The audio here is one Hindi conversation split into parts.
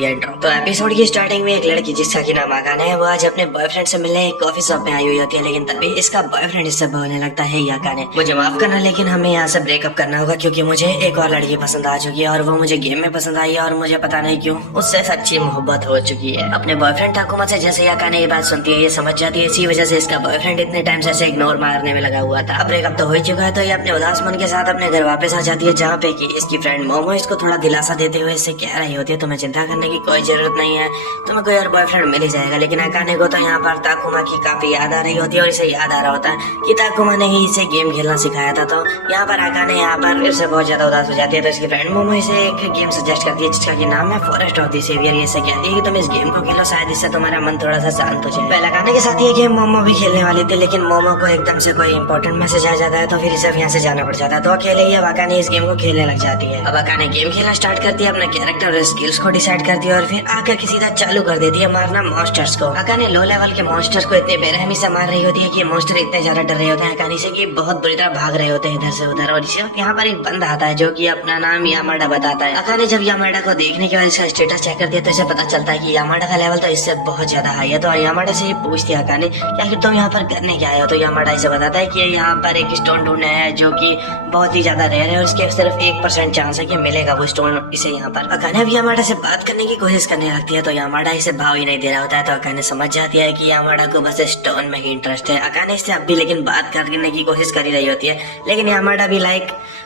तो एपिसोड की स्टार्टिंग में एक लड़की जिसका की नाम आकाने है, वो आज अपने बॉयफ्रेंड से मिलने एक कॉफी शॉप में आई हुई होती है। लेकिन तभी इसका बॉयफ्रेंड इससे बोलने लगता है, आकाने मुझे माफ करना, लेकिन हमें यहाँ से ब्रेकअप करना होगा क्योंकि मुझे एक और लड़की पसंद आ चुकी है और वो मुझे गेम में पसंद आई है और मुझे पता नहीं क्यों उससे सच्ची मोहब्बत हो चुकी है। अपने बॉयफ्रेंड टाकुमा से जैसे आकाने ये बात सुनती है, ये समझ जाती है इसी वजह से इसका बॉयफ्रेंड इतने टाइम से इग्नोर मारने में लगा हुआ था। अब ब्रेकअप तो हो ही चुका है, तो ये अपने उदास मन के साथ अपने घर वापस आ जाती है, जहाँ पे की इसकी फ्रेंड मोमो इसको थोड़ा दिलासा देते हुए इससे कह रही होती है, तुम्हें चिंता करने की कोई जरूरत नहीं है, तुम्हें कोई और बॉयफ्रेंड मिल ही जाएगा। लेकिन अकाने को तो यहाँ पर ताकुमा की काफी याद आ रही होती है और इसे याद आ रहा होता है कि ताकुमा ने ही इसे गेम खेलना सिखाया था। तो यहाँ पर अकाने यहाँ पर फिर से बहुत ज्यादा उदास हो जाती है। तो इसकी फ्रेंड मोमो इसे एक गेम सजेस्ट करती है जिसका की नाम है फॉरेस्ट ऑफ द सेवियर। ये इसे कहती है कि तुम इस गेम को खेलो, शायद इससे तुम्हारा मन थोड़ा सा शांत हो जाए। पहले अकाने के साथ ये गेम मोमो भी खेलने वाली थी, लेकिन मोमो को एकदम से कोई इंपॉर्टेंट मैसेज आ जाता है, तो फिर इसे यहाँ से जाना पड़ जाता है। तो अकेले ही अब अकाने इस गेम को खेलने लग जाती है। अब अकाने गेम खेलना स्टार्ट करती है, अपने कैरेक्टर और स्किल्स को डिसाइड करती है और फिर आकर की सीधा चालू कर देती है मारना मॉन्स्टर्स को। अकाने लो लेवल के मॉन्स्टर्स को इतने बेरहमी से मार रही होती है कि मॉन्स्टर इतने ज्यादा डर रहे होते हैं अकाने से कि बहुत बुरी तरह भाग रहे होते हैं इधर से उधर। और इसी वक्त यहाँ पर एक बंदा आता है जो कि अपना नाम यामाडा बताता है। अकाने जब यामाडा को देखने के बाद इसका स्टेटस चेक करती है तो इसे पता चलता है कि यामाडा का लेवल तो इससे बहुत ज्यादा हाई है। तो यामाडा से ये पूछती है अकाने कि आखिर तुम यहाँ पर करने क्या आए हो। तो यामाडा इसे बताता है कि यहाँ पर एक स्टोन ढूंढना है जो कि बहुत ही ज्यादा रेयर है और इसके सिर्फ 1% चांस है कि मिलेगा वो स्टोन इसे यहाँ पर। अकाने भी यामाडा से बात करने की कोशिश करने लगती है, तो यामाडा इसे भाव ही नहीं दे रहा होता है। तो अकाने समझ जाती है कि यामाडा को बस स्टोन में ही इंटरेस्ट है। अकाने इससे अब भी लेकिन बात करने की कोशिश कर ही रही होती है, लेकिन यामाडा भी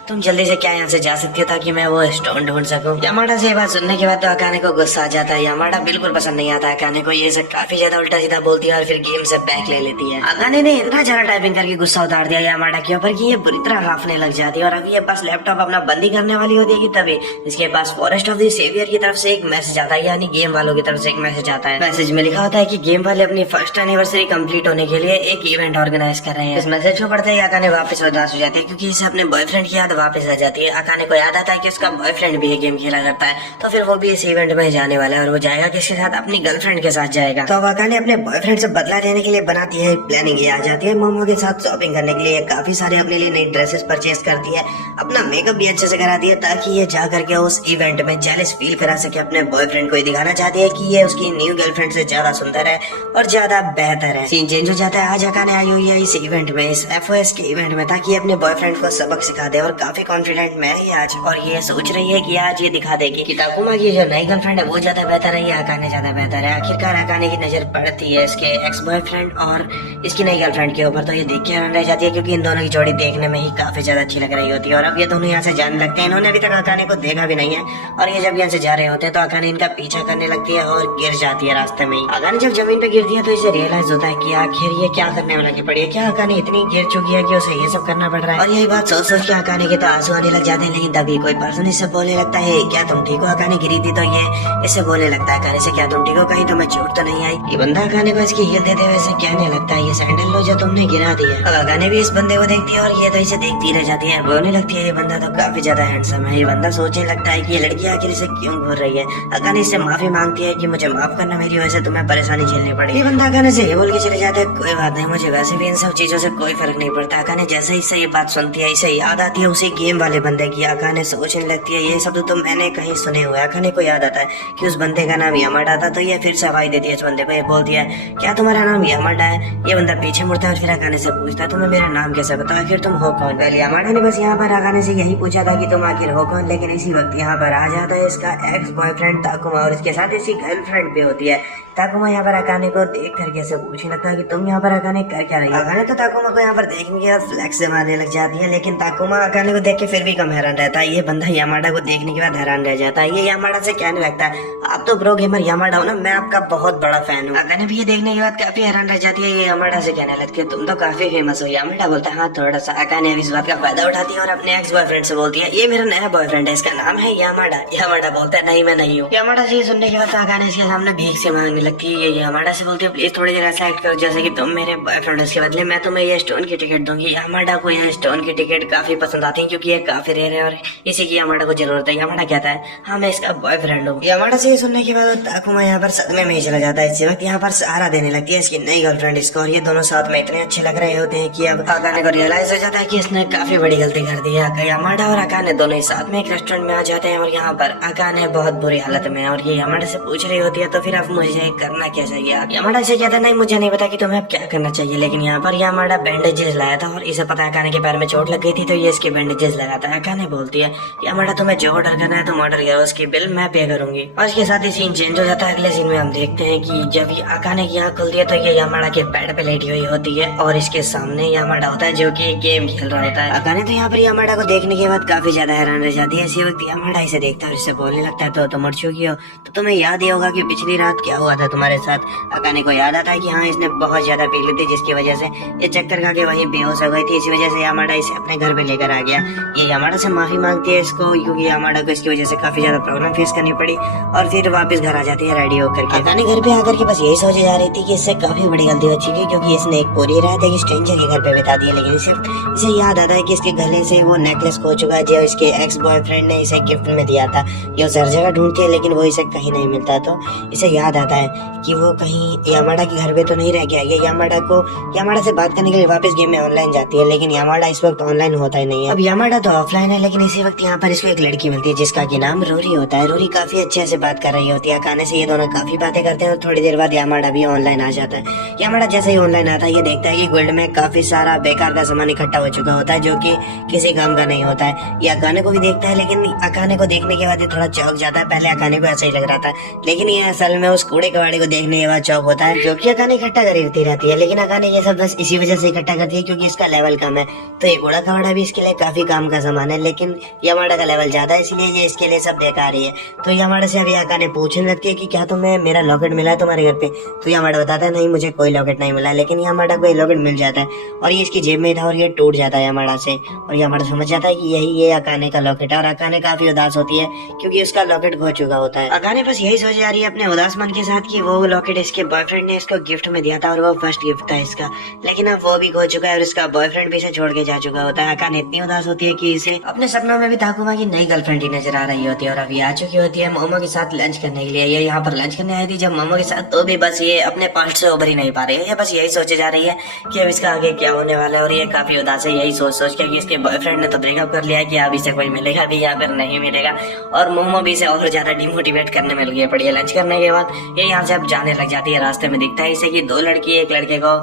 तुम जल्दी से क्या यहाँ से जा सकती हो ताकि मैं वो स्टोन ढूंढ सकूं। यामाडा से ये बात सुनने के बाद तो अकाने को गुस्सा आ जाता है। यामाडा बिल्कुल पसंद नहीं आता अकाने को, ये सब काफी ज्यादा उल्टा सीधा बोलती है और फिर गेम से बैक ले लेती है। अकाने ने इतना ज्यादा टाइपिंग करके गुस्सा उतार दिया यामाडा के ऊपर कि ये बुरी तरह हाफने लग जाती है और अभी ये बस लैपटॉप अपना बंदी करने वाली होती है कि तभी इसके पास फॉरेस्ट ऑफ द सेवियर की तरफ से एक मैसेज आता है, यानी गेम वालों की तरफ से एक मैसेज आता है। मैसेज में लिखा होता है कि गेम वाले अपनी फर्स्ट एनिवर्सरी कंप्लीट होने के लिए एक इवेंट ऑर्गेनाइज कर रहे हैं। इस मैसेज को पढ़ते ही अकाने वापस उदास हो जाती है क्योंकि इसे अपने बॉयफ्रेंड की याद वापस आ जाती है। अकाने को याद आता है कि उसका बॉयफ्रेंड भी गेम खेला करता है, तो फिर वो भी इस इवेंट में जाने वाला है और वो जाएगा किसके साथ, अपनी गर्लफ्रेंड के साथ जाएगा। तो अकाने अपने बॉयफ्रेंड से बदला लेने के लिए बनाती है प्लानिंग। ये आ जाती है मोमो के साथ शॉपिंग करने के लिए, काफी सारे अपने लिए नई ड्रेसेस परचेज करती है, अपना मेकअप भी अच्छे से कराती है ताकि ये जा करके उस इवेंट में जेलस फील करा सके अपने बॉयफ्रेंड को। दिखाना चाहती है कि ये उसकी न्यू गर्लफ्रेंड से ज्यादा सुंदर है और ज्यादा बेहतर है। सीन चेंज हो जाता है, आज अकाने आई हुई है इस इवेंट में, इस FOS के इवेंट में, ताकि अपने बॉयफ्रेंड को सबक सिखा दे और काफी कॉन्फिडेंट में है आज। और ये सोच रही है कि आज ये दिखा देगी कि ताकुमा की जो नई गर्लफ्रेंड है वो ज्यादा बेहतर है या अकाने ज्यादा बेहतर है। आखिरकार अकाने की नजर पड़ती है इसके एक्स बॉयफ्रेंड और इसकी नई गर्लफ्रेंड के ऊपर, तो ये देख के हैरान रह जाती है क्योंकि इन दोनों की जोड़ी देखने में ही काफी ज्यादा अच्छी लग रही होती है। और अब ये दोनों यहाँ से जाने लगते हैं। इन्होंने अभी तक अकाने को देखा भी नहीं है और ये जब यहाँ से जा रहे होते हैं तो अकाने इनका पीछा करने लगती है और गिर जाती है रास्ते में ही। अकाने जब जमीन पे गिरती है तो इसे रियलाइज होता है कि आखिर ये क्या करने वाला की पड़ी है, क्या अकाने इतनी गिर चुकी है कि उसे ये सब करना पड़ रहा है। और यही बात सोच सोच के अकाने के तो आंसू आने लग जाते हैं। लेकिन तभी कोई पर्सन इससे बोलने लगता है, क्या तुम ठीक हो। अकाने गिरी थी तो ये इससे बोलने लगता है अकाने से, क्या तुम ठीक हो, कहीं तुम्हें चोट तो नहीं आई। ये बंदा अकाने को इसकी हील देते हुए कहने लगता है, ये सैंडल लो जो तुमने गिरा दिया। अब अकाने भी इस बंदे को देखती है और ये तो इसे देखती रह जाती है, बोलने लगती है ये बंदा तो काफी ज्यादा हैंडसम है। ये बंदा सोचने लगता है कि ये लड़की आखिर इसे क्यों घूर रही है। अकाने इससे माफी मांगती है कि मुझे माफ करना, मेरी वजह से तुम्हें परेशानी झेलनी पड़ी। ये बंदा अकाने से ये बोल के चले जाता है, कोई बात नहीं, मुझे वैसे भी इन सब चीजों से कोई फर्क नहीं पड़ता। अकाने जैसे ही ये बात सुनती है इसे याद आती है उसी गेम वाले बंदे की। अकाने सोचने लगती है ये सब तो मैंने कहीं सुने हुए। अकाने को याद आता है कि उस बंदे का नाम यामाडा था, तो ये फिर से हवाई देती है उस बंदे को। ये बोलती है, क्या तुम्हारा नाम यामाडा है। ये बंदा पीछे मुड़ता है और फिर अकाने से पूछता है, तुम्हें मेरा नाम कैसे पता, आखिर तुम हो कौन। पहले यामाडा ने बस यहाँ पर अकाने से यही पूछा था कि तुम आखिर हो कौन, लेकिन इसी वक्त यहाँ पर आ जाता है इसका एक्स बॉयफ्रेंड ताकुमा और इसके साथ इसकी गर्लफ्रेंड भी होती है। ताकुमा यहाँ पर अकाने को देख करके ऐसे पूछने लगता है कि तुम यहाँ पर अकाने कर क्या रही है। अकाने तो ताकुमा को यहाँ पर देखने के बाद फ्लैक्स से मारने लग जाती है, लेकिन ताकुमा अकाने को देख के फिर भी कम हैरान रहता है। ये बंदा यामाडा को देखने के बाद हैरान रह जाता है। ये यामाडा से कहने लगता है, आप तो प्रो गेमर यामाडा हो ना, मैं आपका बहुत बड़ा फैन हूँ। अकाने भी ये देखने के बाद काफी हैरान रह जाती है। ये यामाडा से कहने लगती है, तुम तो काफी फेमस हो। यामाडा बोलता है, हाँ थोड़ा सा। अकाने इस बात का फायदा उठाती है और अपने एक्स बॉयफ्रेंड से बोलती है, ये मेरा नया बॉयफ्रेंड है, इसका नाम है यामाडा। यामाडा बोलता है, नहीं मैं नहीं हूँ। यामाडा से ये सुनने के बाद अकाने इसके सामने भीख से मांगने लगती है। ये यामाडा से बोलती है, प्लीज थोड़ी देर ऐसा एक्ट करो जैसे कि तुम मेरे बॉयफ्रेंड हो, इसके बदले मैं तुम्हें ये स्टोन की टिकट दूंगी। यामाडा को ये स्टोन की टिकट काफी पसंद आती है क्योंकि ये काफी रेयर है और इसी की यामाडा को जरूरत है। यामाडा कहता है, हाँ मैं इसका बॉयफ्रेंड हूँ। यामाडा से ये सुनने के बाद ताकुमा यहाँ पर सदमे में ही चला जाता है। इसी वक्त यहाँ पर सहारा देने लगती है इसकी नई गर्लफ्रेंड इसको, और ये दोनों साथ में इतने अच्छे लग रहे होते हैं कि अब अकाने को रियलाइज हो जाता है कि इसने काफी बड़ी गलती कर दी है। यामाडा और अकाने दोनों ही साथ में एक रेस्टोरेंट में आ जाते हैं और यहाँ पर अकाने बहुत बुरी हालत तुम्हें और ये यामाडा से पूछ रही होती है तो फिर अब मुझे करना क्या चाहिए। यामाडा से कहता नहीं मुझे नहीं पता कि तुम्हें अब क्या करना चाहिए, लेकिन यहाँ पर यामाडा बैंडेजेस लाया था और इसे पता है अकाने के पैर में चोट लग गई थी तो ये इसके बैंडेजेस लगाता है। अकाने बोलती है यामाडा तुम्हें जो ऑर्डर करना है तुम ऑर्डर करो, उसकी बिल मैं पे करूंगी। और इसके साथ ही सीन चेंज हो जाता है। अगले सीन में हम देखते हैं कि जब ये अकाने की आंख खुलती है तो ये यामाडा के बेड पे लेटी हुई होती है और इसके सामने यामाडा होता है जो कि गेम खेल रहा होता है। अकाने तो यहाँ पर यामाडा को देखने के बाद काफी ज्यादा हैरान रह जाती है। इसी वक्त यामाडा इसे देखता है और इससे बोलने लगता है तो मर चुकी हो, तो तुम्हें याद ही होगा कि पिछली रात क्या हुआ था तुम्हारे साथ। अकाने को याद आता है कि हाँ इसने बहुत ज्यादा पी ली थी जिसकी वजह से ये चक्कर खा के वहीं बेहोश हो गई थी, इसी वजह से यामाडा इसे अपने घर पे लेकर आ गया। ये यामाडा से माफी मांगती है इसको क्योंकि यामाडा को इसकी वजह से काफी ज्यादा प्रॉब्लम फेस करनी पड़ी और फिर वापस घर आ जाती है रेडी होकर के। अकाने घर पे आकर के बस यही सोचे जा रही थी कि इससे काफी बड़ी गलती हो चुकी है क्योंकि इसने एक पूरी रात एक स्ट्रेंजर के घर पे बिता दी है, लेकिन इसे याद आता है कि इसके गले से वो नेकलेस खो चुका है जो इसके एक्स बॉयफ्रेंड ने इसे गिफ्ट में दिया था। ये उसे हर जगह ढूंढती है लेकिन वो इसे कहीं नहीं मिलता, तो इसे याद आता है कि वो कहीं यामाडा के घर पे तो नहीं रह गया। ये यामाडा से बात करने के लिए वापस गेम में ऑनलाइन जाती है लेकिन यामाडा इस वक्त ऑनलाइन होता ही नहीं है। अब यामाडा तो ऑफलाइन है लेकिन इसी वक्त यहाँ पर इसको एक लड़की मिलती है जिसका की नाम रोरी होता है। रोरी काफी अच्छे से बात कर रही होती है अकाने से, ये दोनों काफी बातें करते हैं और थोड़ी देर बाद यामाडा भी ऑनलाइन आ जाता है। यामाडा जैसे ही ऑनलाइन आता है ये देखता है कि गुल्ड में काफी सारा बेकार का सामान इकट्ठा हो चुका होता है जो कि किसी काम का नहीं होता है। ये अकाने को भी देखता है लेकिन अकाने को देखने के बाद ये थोड़ा चौंक जाता है। पहले अकाने को ऐसा ही लग रहा था लेकिन ये असल में उस कूड़े कबाड़े को देखने के बाद चौक होता है जो कि अकाने इकट्ठा खरीदती रहती है। लेकिन अकाने ये सब बस इसी वजह से इकट्ठा करती है क्योंकि इसका लेवल कम है, तो ये कूड़ा कबाड़ा भी इसके लिए काफी काम का सामान है लेकिन यामाडा का लेवल ज्यादा है इसलिए ये इसके लिए सब बेकार ही है। तो यामाडा से अभी अकाने पूछने लगती है कि क्या तुम्हें मेरा लॉकेट मिला है तुम्हारे घर पे, तो यामाडा बताता है नहीं मुझे कोई लॉकेट नहीं मिला, लेकिन यामाडा को ये लॉकेट मिल जाता है और ये इसकी जेब में था और ये टूट जाता है यामाडा से और यामाडा समझ जाता है कि ये अकाने का लॉकेट है और अकाने काफी उदास होती है क्योंकि उसका लॉकेट खो चुका होता है। अकाने बस यही सोच जा रही है अपने उदास मन के साथ कि वो लॉकेट इसके बॉयफ्रेंड ने इसको गिफ्ट में दिया था और वो फर्स्ट गिफ्ट था इसका, लेकिन अब वो भी खो चुका है और इसका बॉयफ्रेंड भी इसे छोड़ के जा चुका होता है। अकाने इतनी उदास होती है कि इसे अपने सपनों में भी ताकुमा की नई गर्लफ्रेंड ही नजर आ रही होती है और अभी आ चुकी होती है मोमो के साथ लंच करने के लिए। ये यहाँ पर लंच करने आई थी जब मोमो के साथ, तो भी बस ये अपने पास्ट से उभर ही नहीं पा रही है। ये बस यही सोचे जा रही है कि अब इसका आगे क्या होने वाला है और ये काफी उदास है यही सोच के कि इसके बॉयफ्रेंड ने तो ब्रेकअप कर लिया है कि अब इसे कोई मिलेगा भी या फिर नहीं मिलेगा, और मोमो भी इसे और ज्यादा डिमोटिवेट करने में लगी पड़ी है। लंच करने के बाद ये यहाँ से अब जाने लग जाती है। रास्ते में दिखता है इसे कि दो लड़की एक लड़के को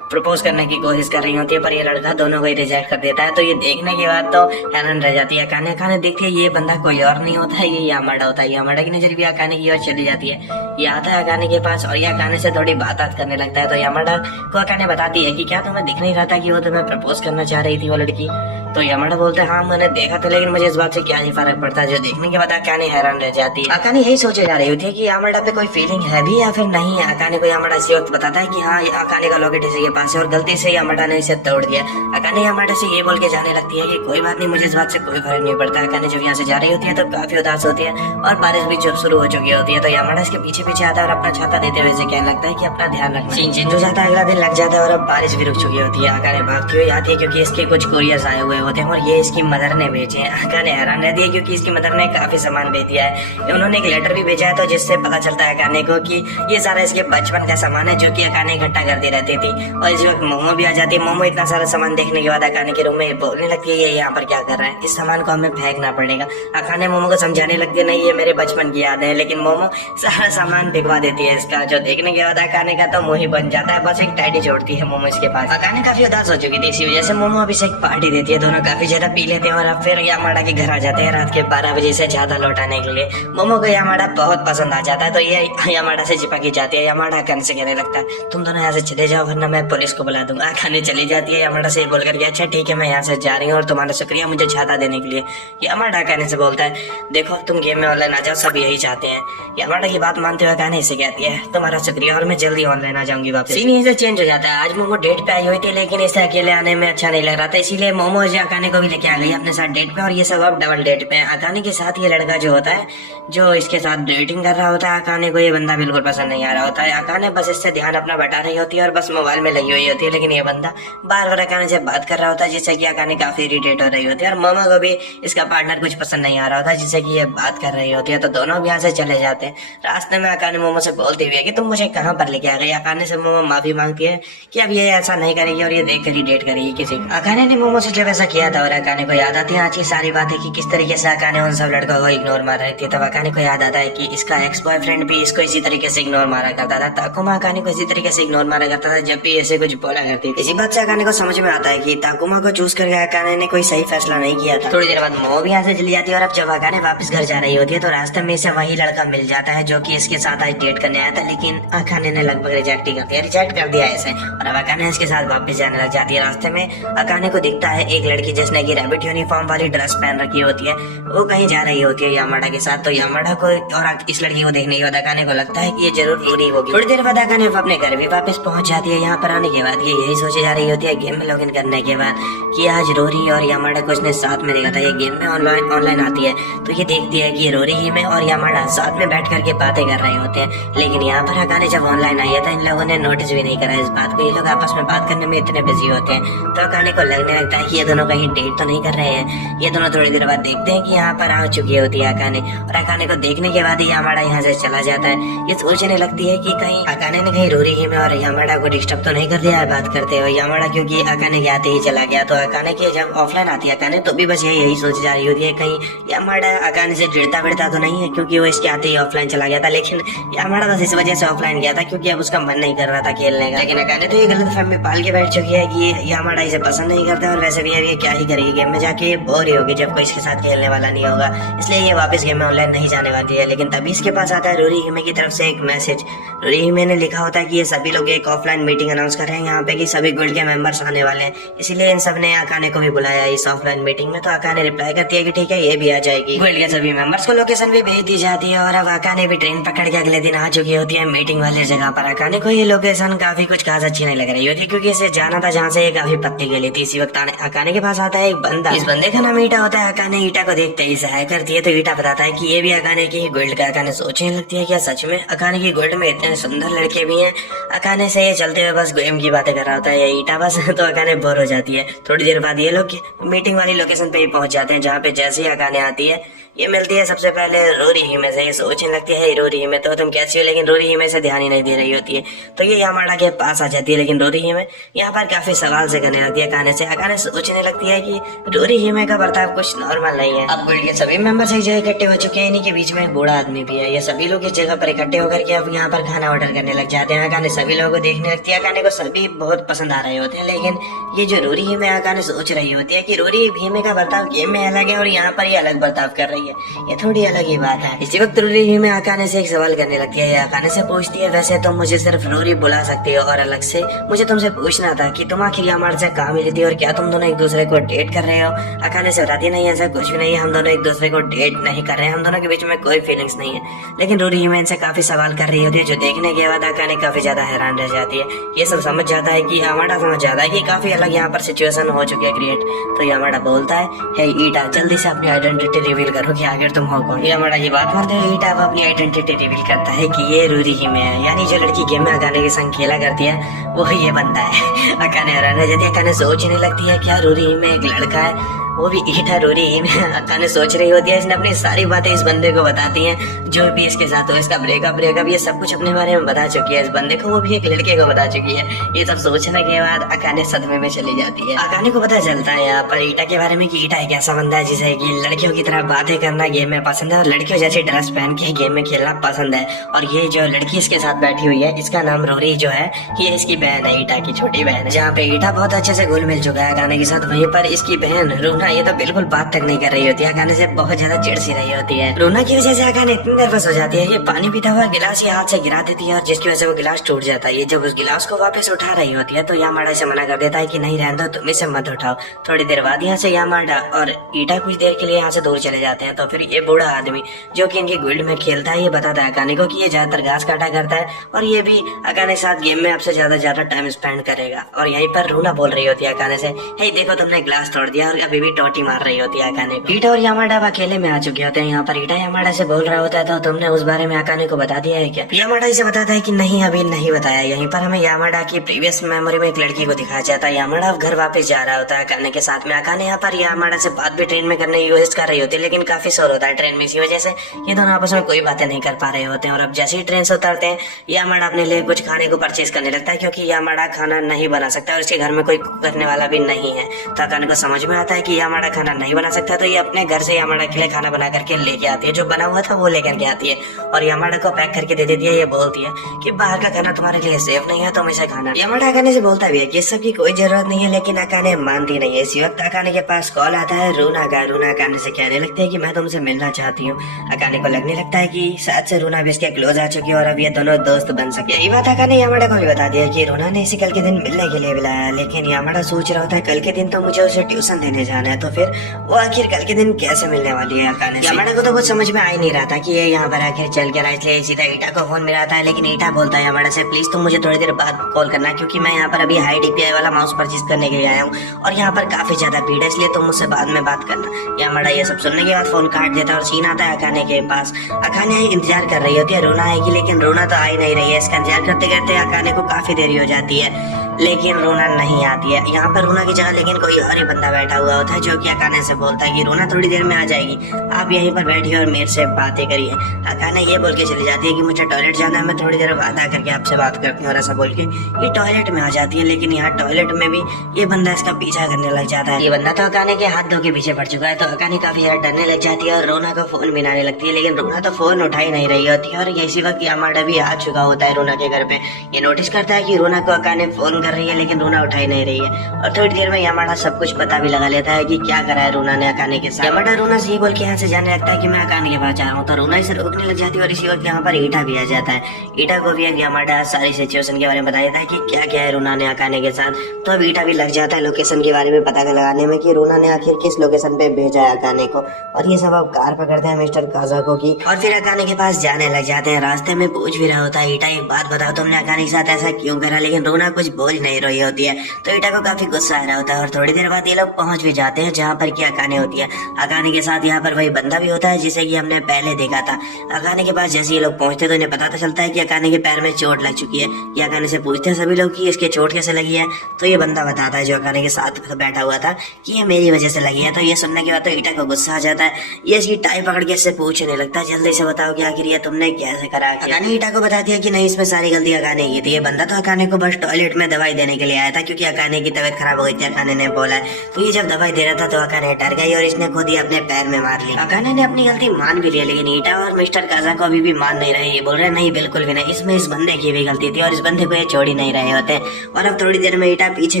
प्रपोज करने की कोशिश कर रही होती है पर ये लड़का दोनों को ही रिजेक्ट कर देता है। तो ये देखने के बाद तो हैरान रह जाती है। अकाने देखती है ये बंदा कोई और नहीं होता है, ये यामाडा होता है। यामाडा की नजर भी अकाने की ओर चली जाती है। ये आता है अकाने के पास और ये अकाने से थोड़ी बात करने लगता है। तो यामाडा को अकाने बताती है कि क्या तुम्हें दिख नहीं रहा था कि वो तुम्हें प्रपोज करना चाह रही थी वो लड़की। तो यामाडा बोलते हैं हाँ मैंने देखा था लेकिन मुझे इस बात से क्या ही फर्क पड़ता है। जो देखने के बाद अकाने हैरान रह जाती है। अकाने यही सोचे जा रही होती है कि यामाडा पे कोई फीलिंग है भी या फिर नहीं है। अकाने को यामाडा इसी वक्त बताता है कि हाँ अकाने का लॉकेट इसी के पास है और गलती से यामाडा ने इसे तोड़ दिया। अकाने यामाडा से ये बोल के जाने लगती है कि कोई बात नहीं मुझे इस बात से कोई फर्क नहीं पड़ता। अकाने जब यहाँ से जा रही होती है तो काफी उदास होती है और बारिश भी जब शुरू हो चुकी होती है। तो यामाडा इसके पीछे पीछे आता है और अपना छाता देते हुए इसे कहने लगता है कि अपना ध्यान रखना। सीन चेंज हो जाता है, अगला दिन लग जाता है और अब बारिश भी रुक चुकी होती है। अकाने भागती हुई आती है क्योंकि इसके कुछ कोरियर्स आए हुए होते हैं और ये इसकी मदर ने भेजे हैं। अकाने हैरान रहती है क्योंकि इसकी मदर ने काफी सामान भेज दिया है। उन्होंने एक लेटर भी भेजा है तो जिससे पता चलता है अकाने को कि ये सारा इसके बचपन का सामान है जो कि अकाने इकट्ठा करती रहती थी। और इस वक्त मोमो भी आ जाती है। मोमो इतना सारा सामान देखने के बाद अकाने के रूम में बोलने लगती है ये यहाँ पर क्या कर रहा है, इस सामान को हमें फेंकना पड़ेगा। अकाने मोमो को समझाने लगती है नहीं ये मेरे बचपन की याद है, लेकिन मोमो सारा सामान भिगवा देती है इसका। जो देखने के बाद अकाने का तो मुंह ही बन जाता है। बस एक टैडी छोड़ती है मोमो इसके पास। अकाने काफी उदास हो चुकी थी, इसी वजह से मोमो अभी से एक पार्टी देती है। दोनों काफी ज्यादा पी लेते हैं और अब फिर यामाडा के घर आ जाते हैं रात के 12 बजे से ज्यादा लौटाने के लिए। मोमो को यामाडा बहुत पसंद आ जाता है तो ये यामाडा से चिपकी जाती है। यामाडा अकाने से कहने लगता है तुम दोनों यहाँ से चले जाओ वरना मैं पुलिस को बुला दूंगा। अकाने चली जाती है यामाडा से बोल करके अच्छा ठीक है मैं यहाँ से जा रही हूँ और तुम्हारा शुक्रिया मुझे छाता देने के लिए। यामाडा अकाने से बोलता है देखो तुम गेम में ऑनलाइन आ जाओ, सब यही चाहते हैं। यामाडा की बात मानते हुए अकाने से कहती है तुम्हारा शुक्रिया और मैं जल्दी ऑनलाइन आ जाऊंगी वापस। सीन यहीं से चेंज हो जाता है। आज मोमो डेट पे आई हुई थी लेकिन इसे अकेले आने में अच्छा नहीं लग रहा था, इसीलिए मोमो अकाने को भी लेके आ गई अपने साथ डेट पे और ये सब अब डबल डेट पे। अकाने के साथ ये लड़का जो होता है जो इसके साथ डेटिंग कर रहा होता है अकाने को ये बंदा बिल्कुल पसंद नहीं आ रहा होता है। अकाने बस इससे ध्यान अपना बटा रही होती है और बस मोबाइल में लगी हुई होती है, लेकिन ये बंदा बार बार अकाने से बात कर रहा होता है जिससे कि अकाने काफी इरिटेट हो रही होती है। और मोमो को भी इसका पार्टनर कुछ पसंद नहीं आ रहा होता जिससे कि ये बात कर रही होती है। तो दोनों भी यहाँ से चले जाते हैं। रास्ते में अकाने मोमो से बोलती हुई है कि तुम मुझे कहाँ पर लेके आ गई। अकाने से मोमो माफी मांगती है कि अब ये ऐसा नहीं करेगी और ये देख कर ही डेट करेगी किसी। अकाने ने मोमो से जब ऐसा किया था और अकाने को याद आती है अच्छी सारी बातें कि किस तरीके से अकाने उन सब लड़कों को इग्नोर मार रही थी। तब अकाने को याद आता है कि इसका एक्स बॉयफ्रेंड भी इसको इसी तरीके से इग्नोर मारा करता था। ताकुमा अकाने को इसी तरीके से इग्नोर मारा करता था जब भी ऐसे कुछ बोला करती थी। इसी बात से अकाने को समझ में आता है कि ताकुमा को चूज करके अकाने ने कोई सही फैसला नहीं किया था। थोड़ी देर बाद मो भी यहाँ से चली जाती है और अब जब अकाने वापस घर जा रही होती है तो रास्ते में इसे वही लड़का मिल जाता है जो कि इसके साथ आज डेट करने आया था, लेकिन अकाने ने लगभग रिजेक्ट ही कर दिया ऐसे। और अब अकाने इसके साथ वापस जाने लग जाती है। रास्ते में अकाने को दिखता है एक लड़की जिसने की रैबिट यूनिफॉर्म वाली ड्रेस पहन रखी होती है, वो कहीं जा रही होती है यामाडा के साथ। तो यामाडा को और इस लड़की को देखने के बाद अकाने को लगता है कि ये जरूर रूरी होगी। थोड़ी देर बाद अकाने अपने घर भी वापस पहुंच जाती है। यहाँ पर आने के बाद ये यही सोचे जा रही होती है गेम में लॉगिन करने के बाद कि आज रोरी और यामाडा को इसने साथ में देखा था। ये गेम में ऑनलाइन आती है तो ये देखती है कि रोरी ही में और यामाडा साथ में बैठ करके बातें कर रहे होते हैं। लेकिन यहाँ पर अकाने जब ऑनलाइन आई है तो इन लोगों ने नोटिस भी नहीं करा इस बात को। ये लोग आपस में बात करने में इतने बिजी होते हैं तो अकाने को लगने लगता है कि ये दोनों कहीं डेट तो नहीं कर रहे हैं। ये दोनों थोड़ी देर बाद देखते हैं कि यहाँ पर आ चुकी होती है अकाने, और अकाने को देखने के बाद ही यामाडा यहाँ से चला जाता है। ये सोचने लगती है कि कहीं अकाने ने कहीं रोरी ही में और यामाडा को डिस्टर्ब तो नहीं कर दिया है बात करते हुए। यामाडा क्योंकि अकाने के आते ही चला गया तो अकाने के जब ऑफलाइन आती है अकाने तो भी बस यही सोच जा रही होती है कहीं यामाडा अकाने से चिढ़ता तो नहीं है क्योंकि वो इसके आते ही ऑफलाइन चला गया था। लेकिन यामाडा बस इस वजह से ऑफलाइन गया था क्योंकि अब उसका मन नहीं कर रहा था खेलने का। लेकिन अकाने तो ये गलत फहमी पाल के बैठ चुकी है कि यामाडा इसे पसंद नहीं करता और वैसे भी ये क्या ही करेगी गेम में जाके, बोर ही होगी जब कोई इसके साथ खेलने वाला नहीं होगा। इसलिए ये वापस गेम में ऑनलाइन नहीं जाने वाली है। लेकिन तभी इसके पास आता है रोरी हिमे की तरफ से एक मैसेज। रोरी हिमे ने लिखा होता है कि ये सभी लोग एक ऑफलाइन मीटिंग अनाउंस कर रहे हैं यहाँ पे कि सभी गुल्ड के मेंबर्स आने वाले हैं, इसीलिए इन सब ने अकाने को भी बुलाया इस ऑफलाइन मीटिंग में। तो अकाने रिप्लाई करती है कि ठीक है ये भी आ जाएगी। गुल्ड के सभी मेंबर्स को लोकेशन भी भेज दी जाती है और अब अकाने भी ट्रेन पकड़ के अगले दिन आ चुकी होती है मीटिंग वाली जगह पर। अकाने को ये लोकेशन काफी कुछ खास अच्छी नहीं लग रही होती क्योंकि इसे जाना था जहाँ से ये काफी पत्ती गई थी। इसी वक्त अकाने के पास आता है एक बंदा। इस बंदे का नाम ईटा होता है। अकाने ईटा को देखते ही सहाय करती है तो ईटा बताता है कि ये भी अकाने की गोल्ड का। अकाने सोचने लगती है क्या सच में अकाने की गोल्ड में इतने सुंदर लड़के भी हैं। अकाने से ये चलते हुए बस गेम की बातें कर रहा होता है ये ईटा बस तो अकाने बोर हो जाती है। थोड़ी देर बाद ये लोग मीटिंग वाली लोकेशन पे ही पहुंच जाते हैं जहाँ पे जैसे ही अकाने आती है ये मिलती है सबसे पहले रोरी हिमे से। ये सोचने लगती है रोरी हिमे तो तुम कैसी हो, लेकिन रोरी हिमे से ध्यान ही नहीं दे रही होती है। तो ये यामाडा के पास आ जाती है लेकिन रोरी हिमे यहाँ पर काफी सवाल से करने लगती है अकाने से। अकाने सोचने लगती है कि रोरी हिमे का बर्ताव कुछ नॉर्मल नहीं है। अब गुल्ड के सभी मेंबर्स एक जगह इकट्ठे हो चुके हैं, इन्हीं के बीच में एक बूढ़ा आदमी भी है। ये सभी लोग इस जगह पर इकट्ठे होकर के अब यहाँ पर खाना ऑर्डर करने लग जाते हैं। अकाने सभी लोगों को देखने लगती है। अकाने को सभी बहुत पसंद आ रहे होते हैं लेकिन ये जो रोरी हिमे अकाने सोच रही होती है कि रोरी हिमे का बर्ताव गेम में अलग है और यहाँ पर ये अलग बर्ताव कर रही है, ये थोड़ी अलग ही बात है। इसी वक्त रोरी हिमे अकाने से एक सवाल करने लगती है। अकाने से पूछती है वैसे तुम मुझे सिर्फ रोरी बुला सकती हो और अलग से मुझे तुमसे पूछना था कि तुम आखिर यामाडा से कहाँ मिली थी और क्या तुम दोनों एक दूसरे को डेट कर रहे हो। अकाने से बताती नहीं ऐसा कुछ भी नहीं है, हम दोनों एक दूसरे को डेट नहीं कर रहे हैं, हम दोनों के बीच में कोई फीलिंग्स नहीं है। लेकिन रोरी हिमे इनसे काफी सवाल कर रही होती है जो देखने के बाद अकाने काफी ज्यादा हैरान रह जाती है। ये सब समझ जाता है कि यामाडा समझ जाता है कि काफी अलग यहाँ पर सिचुएशन हो चुकी है क्रिएट। तो यामाडा बोलता है हे ईटा जल्दी से अपनी आइडेंटिटी रिवील करो कि आखिर तुम हो कौन। यामाडा ये बात मानते हुए ईटा अपनी आइडेंटिटी रिवील करता है कि ये रोरी हिमे है, यानी जो लड़की गेम में अकाने के संग खेला करती है वो ये बंदा है। अकाने हैरान रह जाती है। अकाने सोचने लगती है क्या रोरी हिमे एक लड़का है, वो भी ईटा रोरी हिमे। अकाने सोच रही होती है इसने अपनी सारी बातें इस बंदे को बताती हैं जो भी इसके साथ हो, इसका ब्रेकअप ये सब कुछ अपने बारे में बता चुकी है इस बंदे को, वो भी एक लड़के को बता चुकी है। ये सब सोचने के बाद अकाने सदमे में चली जाती है। अकाने को पता चलता है यहाँ पर ईटा के बारे में कि ईटा एक ऐसा बंदा है जिसे कि लड़कियों की तरह बातें करना गेम में पसंद है और लड़कियों जैसी ड्रेस पहन के गेम में खेलना पसंद है। और ये जो लड़की इसके साथ बैठी हुई है इसका नाम रोरी जो है ये इसकी बहन है, ईटा की छोटी बहन है। जहाँ पे ईटा बहुत अच्छे से घुल मिल चुका है अकाने के साथ, वहीं पर इसकी बहन रूना ये तो बिल्कुल बात तक नहीं कर रही होती है। अकाने से बहुत ज्यादा चिढ़ सी रही होती है। रूना की वजह से अकाने इतनी नर्वस हो जाती है कि पानी पीता हुआ गिलास ये हाथ से गिरा देती है और जिसकी वजह से वो गिलास टूट जाता है। ये जब उस गिलास को वापस उठा रही होती है तो यामाडा से मना कर देता है कि नहीं रहने दो, तुम इसे मत उठाओ। थोड़ी देर बाद यहाँ से यामाडा और ईटा कुछ देर के लिए यहाँ से दूर चले जाते हैं। तो फिर ये बूढ़ा आदमी जो कि इनकी गुल्ड में खेलता है ये बताता है अकाने को कि ये ज्यादातर घास काटा करता है और ये भी अकाने के साथ गेम में आपसे ज्यादा टाइम स्पेंड करेगा। और यहीं पर रूना बोल रही होती है अकाने से हे देखो तुमने गिलास तोड़ दिया और अभी भी टोटी मार रही होती है अकाने को। ईटा और यामाडा अकेले में आ चुके होते हैं। यहाँ पर ईटा यामाडा से बोल रहा होता है, तो तुमने उस बारे में अकाने को बता दिया है क्या? यामाडा इसे बताता है कि नहीं, अभी नहीं बताया। यहीं पर हमें यामाडा की प्रीवियस मेमोरी में एक लड़की को दिखाया जाता है। यामाडा घर वापस जा रहा होता है अकाने के साथ में। अकाने यहाँ पर यामाडा से बात भी ट्रेन में करने की कोशिश कर रही होती है, लेकिन काफी शोर होता है ट्रेन में, इसी वजह से ये दोनों आपस में कोई बातें नहीं कर पा रहे होते हैं। और अब जैसे ही ट्रेन से उतरते हैं, यामाडा अपने लिए कुछ खाने को परचेज करने लगता है, क्योंकि यामाडा खाना नहीं बना सकता और इसके घर में कोई कुक करने वाला भी नहीं है। तो अकाने को समझ में आता है कि यामाडा खाना नहीं बना सकता, तो ये अपने घर से यामाडा के लिए खाना बना करके लेके आती है। जो बना हुआ था वो लेकर के आती है और यामाडा को पैक करके दे देती है। ये बोलती है कि बाहर का खाना तुम्हारे लिए सेफ नहीं है, तुम इसे खाना। यामाडा अकाने से बोलता भी है कि इस सब की कोई जरूरत नहीं है, लेकिन अकाने मानती नहीं है। इसी वक्त अकाने के पास कॉल आता है रूना का। रूना अकाने से कहने लगते है कि मैं तुमसे मिलना चाहती हूँ। अकाने को लगने लगता है कि शायद से रूना भी इसके क्लोज आ चुकी है और अब ये दोनों दोस्त बन सके। यही बात अकाने यामाडा को भी बता दिया कि रूना ने इसे कल के दिन मिलने के लिए बुलाया, लेकिन यामाडा सोच रहा होता है कल के दिन तो मुझे उसे ट्यूशन देने जाना है, तो फिर वो आखिर कल के दिन कैसे मिलने वाली है अकाने से। यामाडा को तो कुछ समझ में आ ही नहीं रहा था कि ये यहाँ पर आखिर चल के रहा, इसलिए सीधा ईटा को फोन मिलाता है। लेकिन ईटा बोलता है यामाडा से, प्लीज तुम मुझे थोड़ी देर बाद कॉल करना, क्योंकि मैं यहाँ पर अभी हाई DPI वाला माउस परचेज करने के लिए आया हूँ और यहाँ पर काफी ज्यादा भीड़ है, इसलिए तुम मुझसे बाद में बात करना। यामाडा ये सब सुनने के बाद फोन काट देता है और सीन आता है अकाने के पास। अकाने इंतजार कर रही होती है रूना आएगी, लेकिन रूना तो आ ही नहीं रही है। इसका इंतजार करते करते अकाने को काफी देरी हो जाती है, लेकिन रूना नहीं आती है। यहाँ पर रूना की जगह लेकिन कोई और ही बंदा बैठा हुआ होता है, जो कि अकाने से बोलता है कि रूना थोड़ी देर में आ जाएगी, आप यहीं पर बैठिए और मेरे से बातें करिए। अकाने ये बोल के चली जाती है कि मुझे टॉयलेट जाना है, मैं थोड़ी देर बाद आकर के आपसे बात करती हूँ। और ऐसा बोल के ये टॉयलेट में आ जाती है, लेकिन यहाँ टॉयलेट में भी ये बंदा इसका पीछा करने लग जाता है। ये बंदा तो अकाने के हाथ धो के पीछे पड़ चुका है, तो अकाने काफी ज्यादा डरने लग जाती है और रूना को फोन मिलाने लगती है, लेकिन रूना तो फोन उठा ही नहीं रही होती है। और इसी वक्त यामाडा भी आ चुका होता है रूना के घर पे। ये नोटिस करता है कि रूना को अकाने फोन कर रही है, लेकिन रूना उठा ही नहीं रही है। और थोड़ी देर में यामाडा सब कुछ पता भी लगा लेता है कि क्या करा है रूना ने अकाने के साथ। यामाडा रूना से ये बोल के यहाँ से जाने लगता है कि मैं अकाने के पास जा रहा हूँ, तो रूना इसे रोकने लग जाती है। और इसी वक्त यहाँ पर ईटा भी आ जाता है। ईटा को भी यामाडा सारी सिचुएशन के बारे में बता देता है कि क्या क्या है रूना ने अकाने के साथ। तो अब ईटा भी लग जाता है लोकेशन के बारे में पता लगाने में कि रूना ने आखिर किस लोकेशन पे भेजा है अकाने को। और ये सब अब कार पकड़ते हैं मिस्टर काजाको की और फिर अकाने के पास जाने लग जाते हैं। रास्ते में पूछ भी रहा होता है ईटा, एक बात बताओ तुमने अकाने के साथ ऐसा क्यों करा, लेकिन रूना कुछ बोल नहीं रही होती है। तो ईटा को काफी गुस्सा आ रहा होता है। और थोड़ी देर बाद ये लोग पहुंच भी जाते हैं जहाँ पर की अकाने होती है। अकाने के साथ यहाँ पर वही बंदा भी होता है जिसे कि हमने पहले देखा था। अकाने के पास जैसे ये लोग पहुंचते तो इन्हें पता तो चलता है कि अकाने के पैर में चोट लग चुकी है। ये अकाने से पूछते हैं सभी लोग कि इसके चोट कैसे लगी है, तो ये बंदा बताता है जो अकाने के साथ बैठा हुआ था कि ये मेरी वजह से लगी है। तो ये सुनने के बाद तो ईटा को गुस्सा आ जाता है। ये इसकी टाई पकड़ के इससे पूछने लगता है, जल्दी से बताओ कि आखिर ये तुमने कैसे करा। अकाने ईटा को बताती है कि नहीं, इसमें सारी गलती अकाने की थी। ये बंदा तो अकाने को बस टॉयलेट में दवाई देने के लिए आया था, क्योंकि अकाने की तबीयत खराब हो गई थी, अकाने ने बोला है। तो ये जब दवाई दे रहा था तो अकाने डर गई और इसने खुद ही अपने पैर में मार ली। अकाने ने अपनी गलती मान भी लिया, लेकिन ईटा और मिस्टर काजा को अभी भी मान नहीं रहे। ये बोल रहे नहीं, बिल्कुल भी नहीं, इसमें इस बंदे की भी गलती थी और इस बंदे को ये छोड़ ही नहीं रहे होते। और अब थोड़ी देर में ईटा पीछे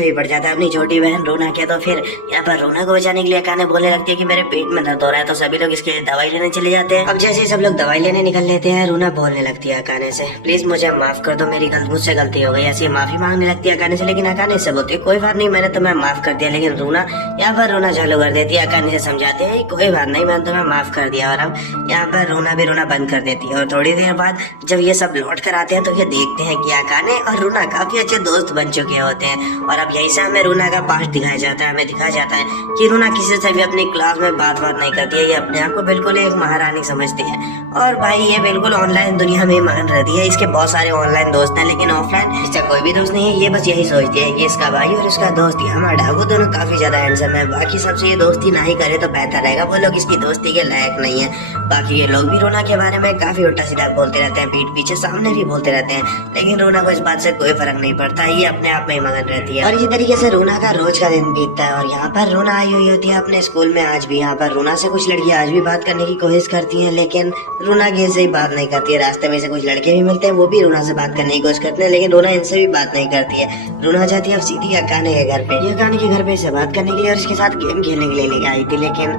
भी पड़ जाता है अपनी छोटी बहन रूना के। तो फिर यहाँ पर रूना को बचाने के लिए अकाने बोलने लगती है कि मेरे पेट में दर्द हो रहा है, तो सभी लोग इसके दवाई लेने चले जाते हैं। अब जैसे सब लोग दवाई लेने निकल लेते हैं, रूना बोलने लगती है अकाने से, प्लीज मुझे माफ कर दो, मेरी मुझसे गलती हो गई। ऐसी माफी मांगने लगती है अकाने से, लेकिन अकाने से बोलती है कोई बात नहीं, मैंने तुम्हें माफ कर दिया। लेकिन रूना यहाँ पर रोना चालू कर देती है। अकाने से समझाते हैं कोई बात नहीं, मैंने तुम्हें माफ कर दिया। और अब यहाँ पर रोना भी रोना बंद कर देती है। और थोड़ी देर बाद जब ये सब लौट कर आते हैं तो ये देखते हैं कि अकाने और रूना काफी अच्छे दोस्त बन चुके होते हैं। और अब यही से हमें रूना का पास्ट दिखाया जाता है। हमें दिखाया जाता है कि रूना किसी से भी अपनी क्लास में बात नहीं करती है। ये अपने आप को बिल्कुल एक महारानी समझती है। और भाई ये बिल्कुल ऑनलाइन दुनिया में मान रहती है। इसके बहुत सारे ऑनलाइन दोस्त हैं, लेकिन ऑफलाइन इसका कोई भी दोस्त नहीं है। ये बस यही सोचती है कि इसका भाई और इसका दोस्त यामाडा, वो दोनों काफी ज्यादा हैंडसम है, बाकी सबसे ये दोस्ती ना ही करे तो बेहतर रहेगा, वो लोग इसकी दोस्ती के लायक नहीं है। बाकी ये लोग भी रोना के बारे में काफी उल्टा सीधा बोलते रहते हैं, पीठ पीछे सामने भी बोलते रहते हैं, लेकिन रोना को इस बात से कोई फर्क नहीं पड़ता। ये अपने आप में ही मगन रहती है। और इसी तरीके से रोना का रोज का दिन बीतता है। और यहाँ पर रोना आई हुई होती है अपने स्कूल में आज भी। यहाँ पर रोना से कुछ लड़कियां आज भी बात करने की कोशिश करती है, लेकिन रोना के से ही बात नहीं करती है। रास्ते में से कुछ लड़के भी मिलते हैं, वो भी रोना से बात करने की कोशिश करते हैं, लेकिन रोना इनसे भी बात नहीं करती है। रोना जाती है अब सीधी अकाने के घर पे। ये अकाने के घर पे से बात करने के लिए और इसके साथ गेम खेलने के लिए लेके आई थी, लेकिन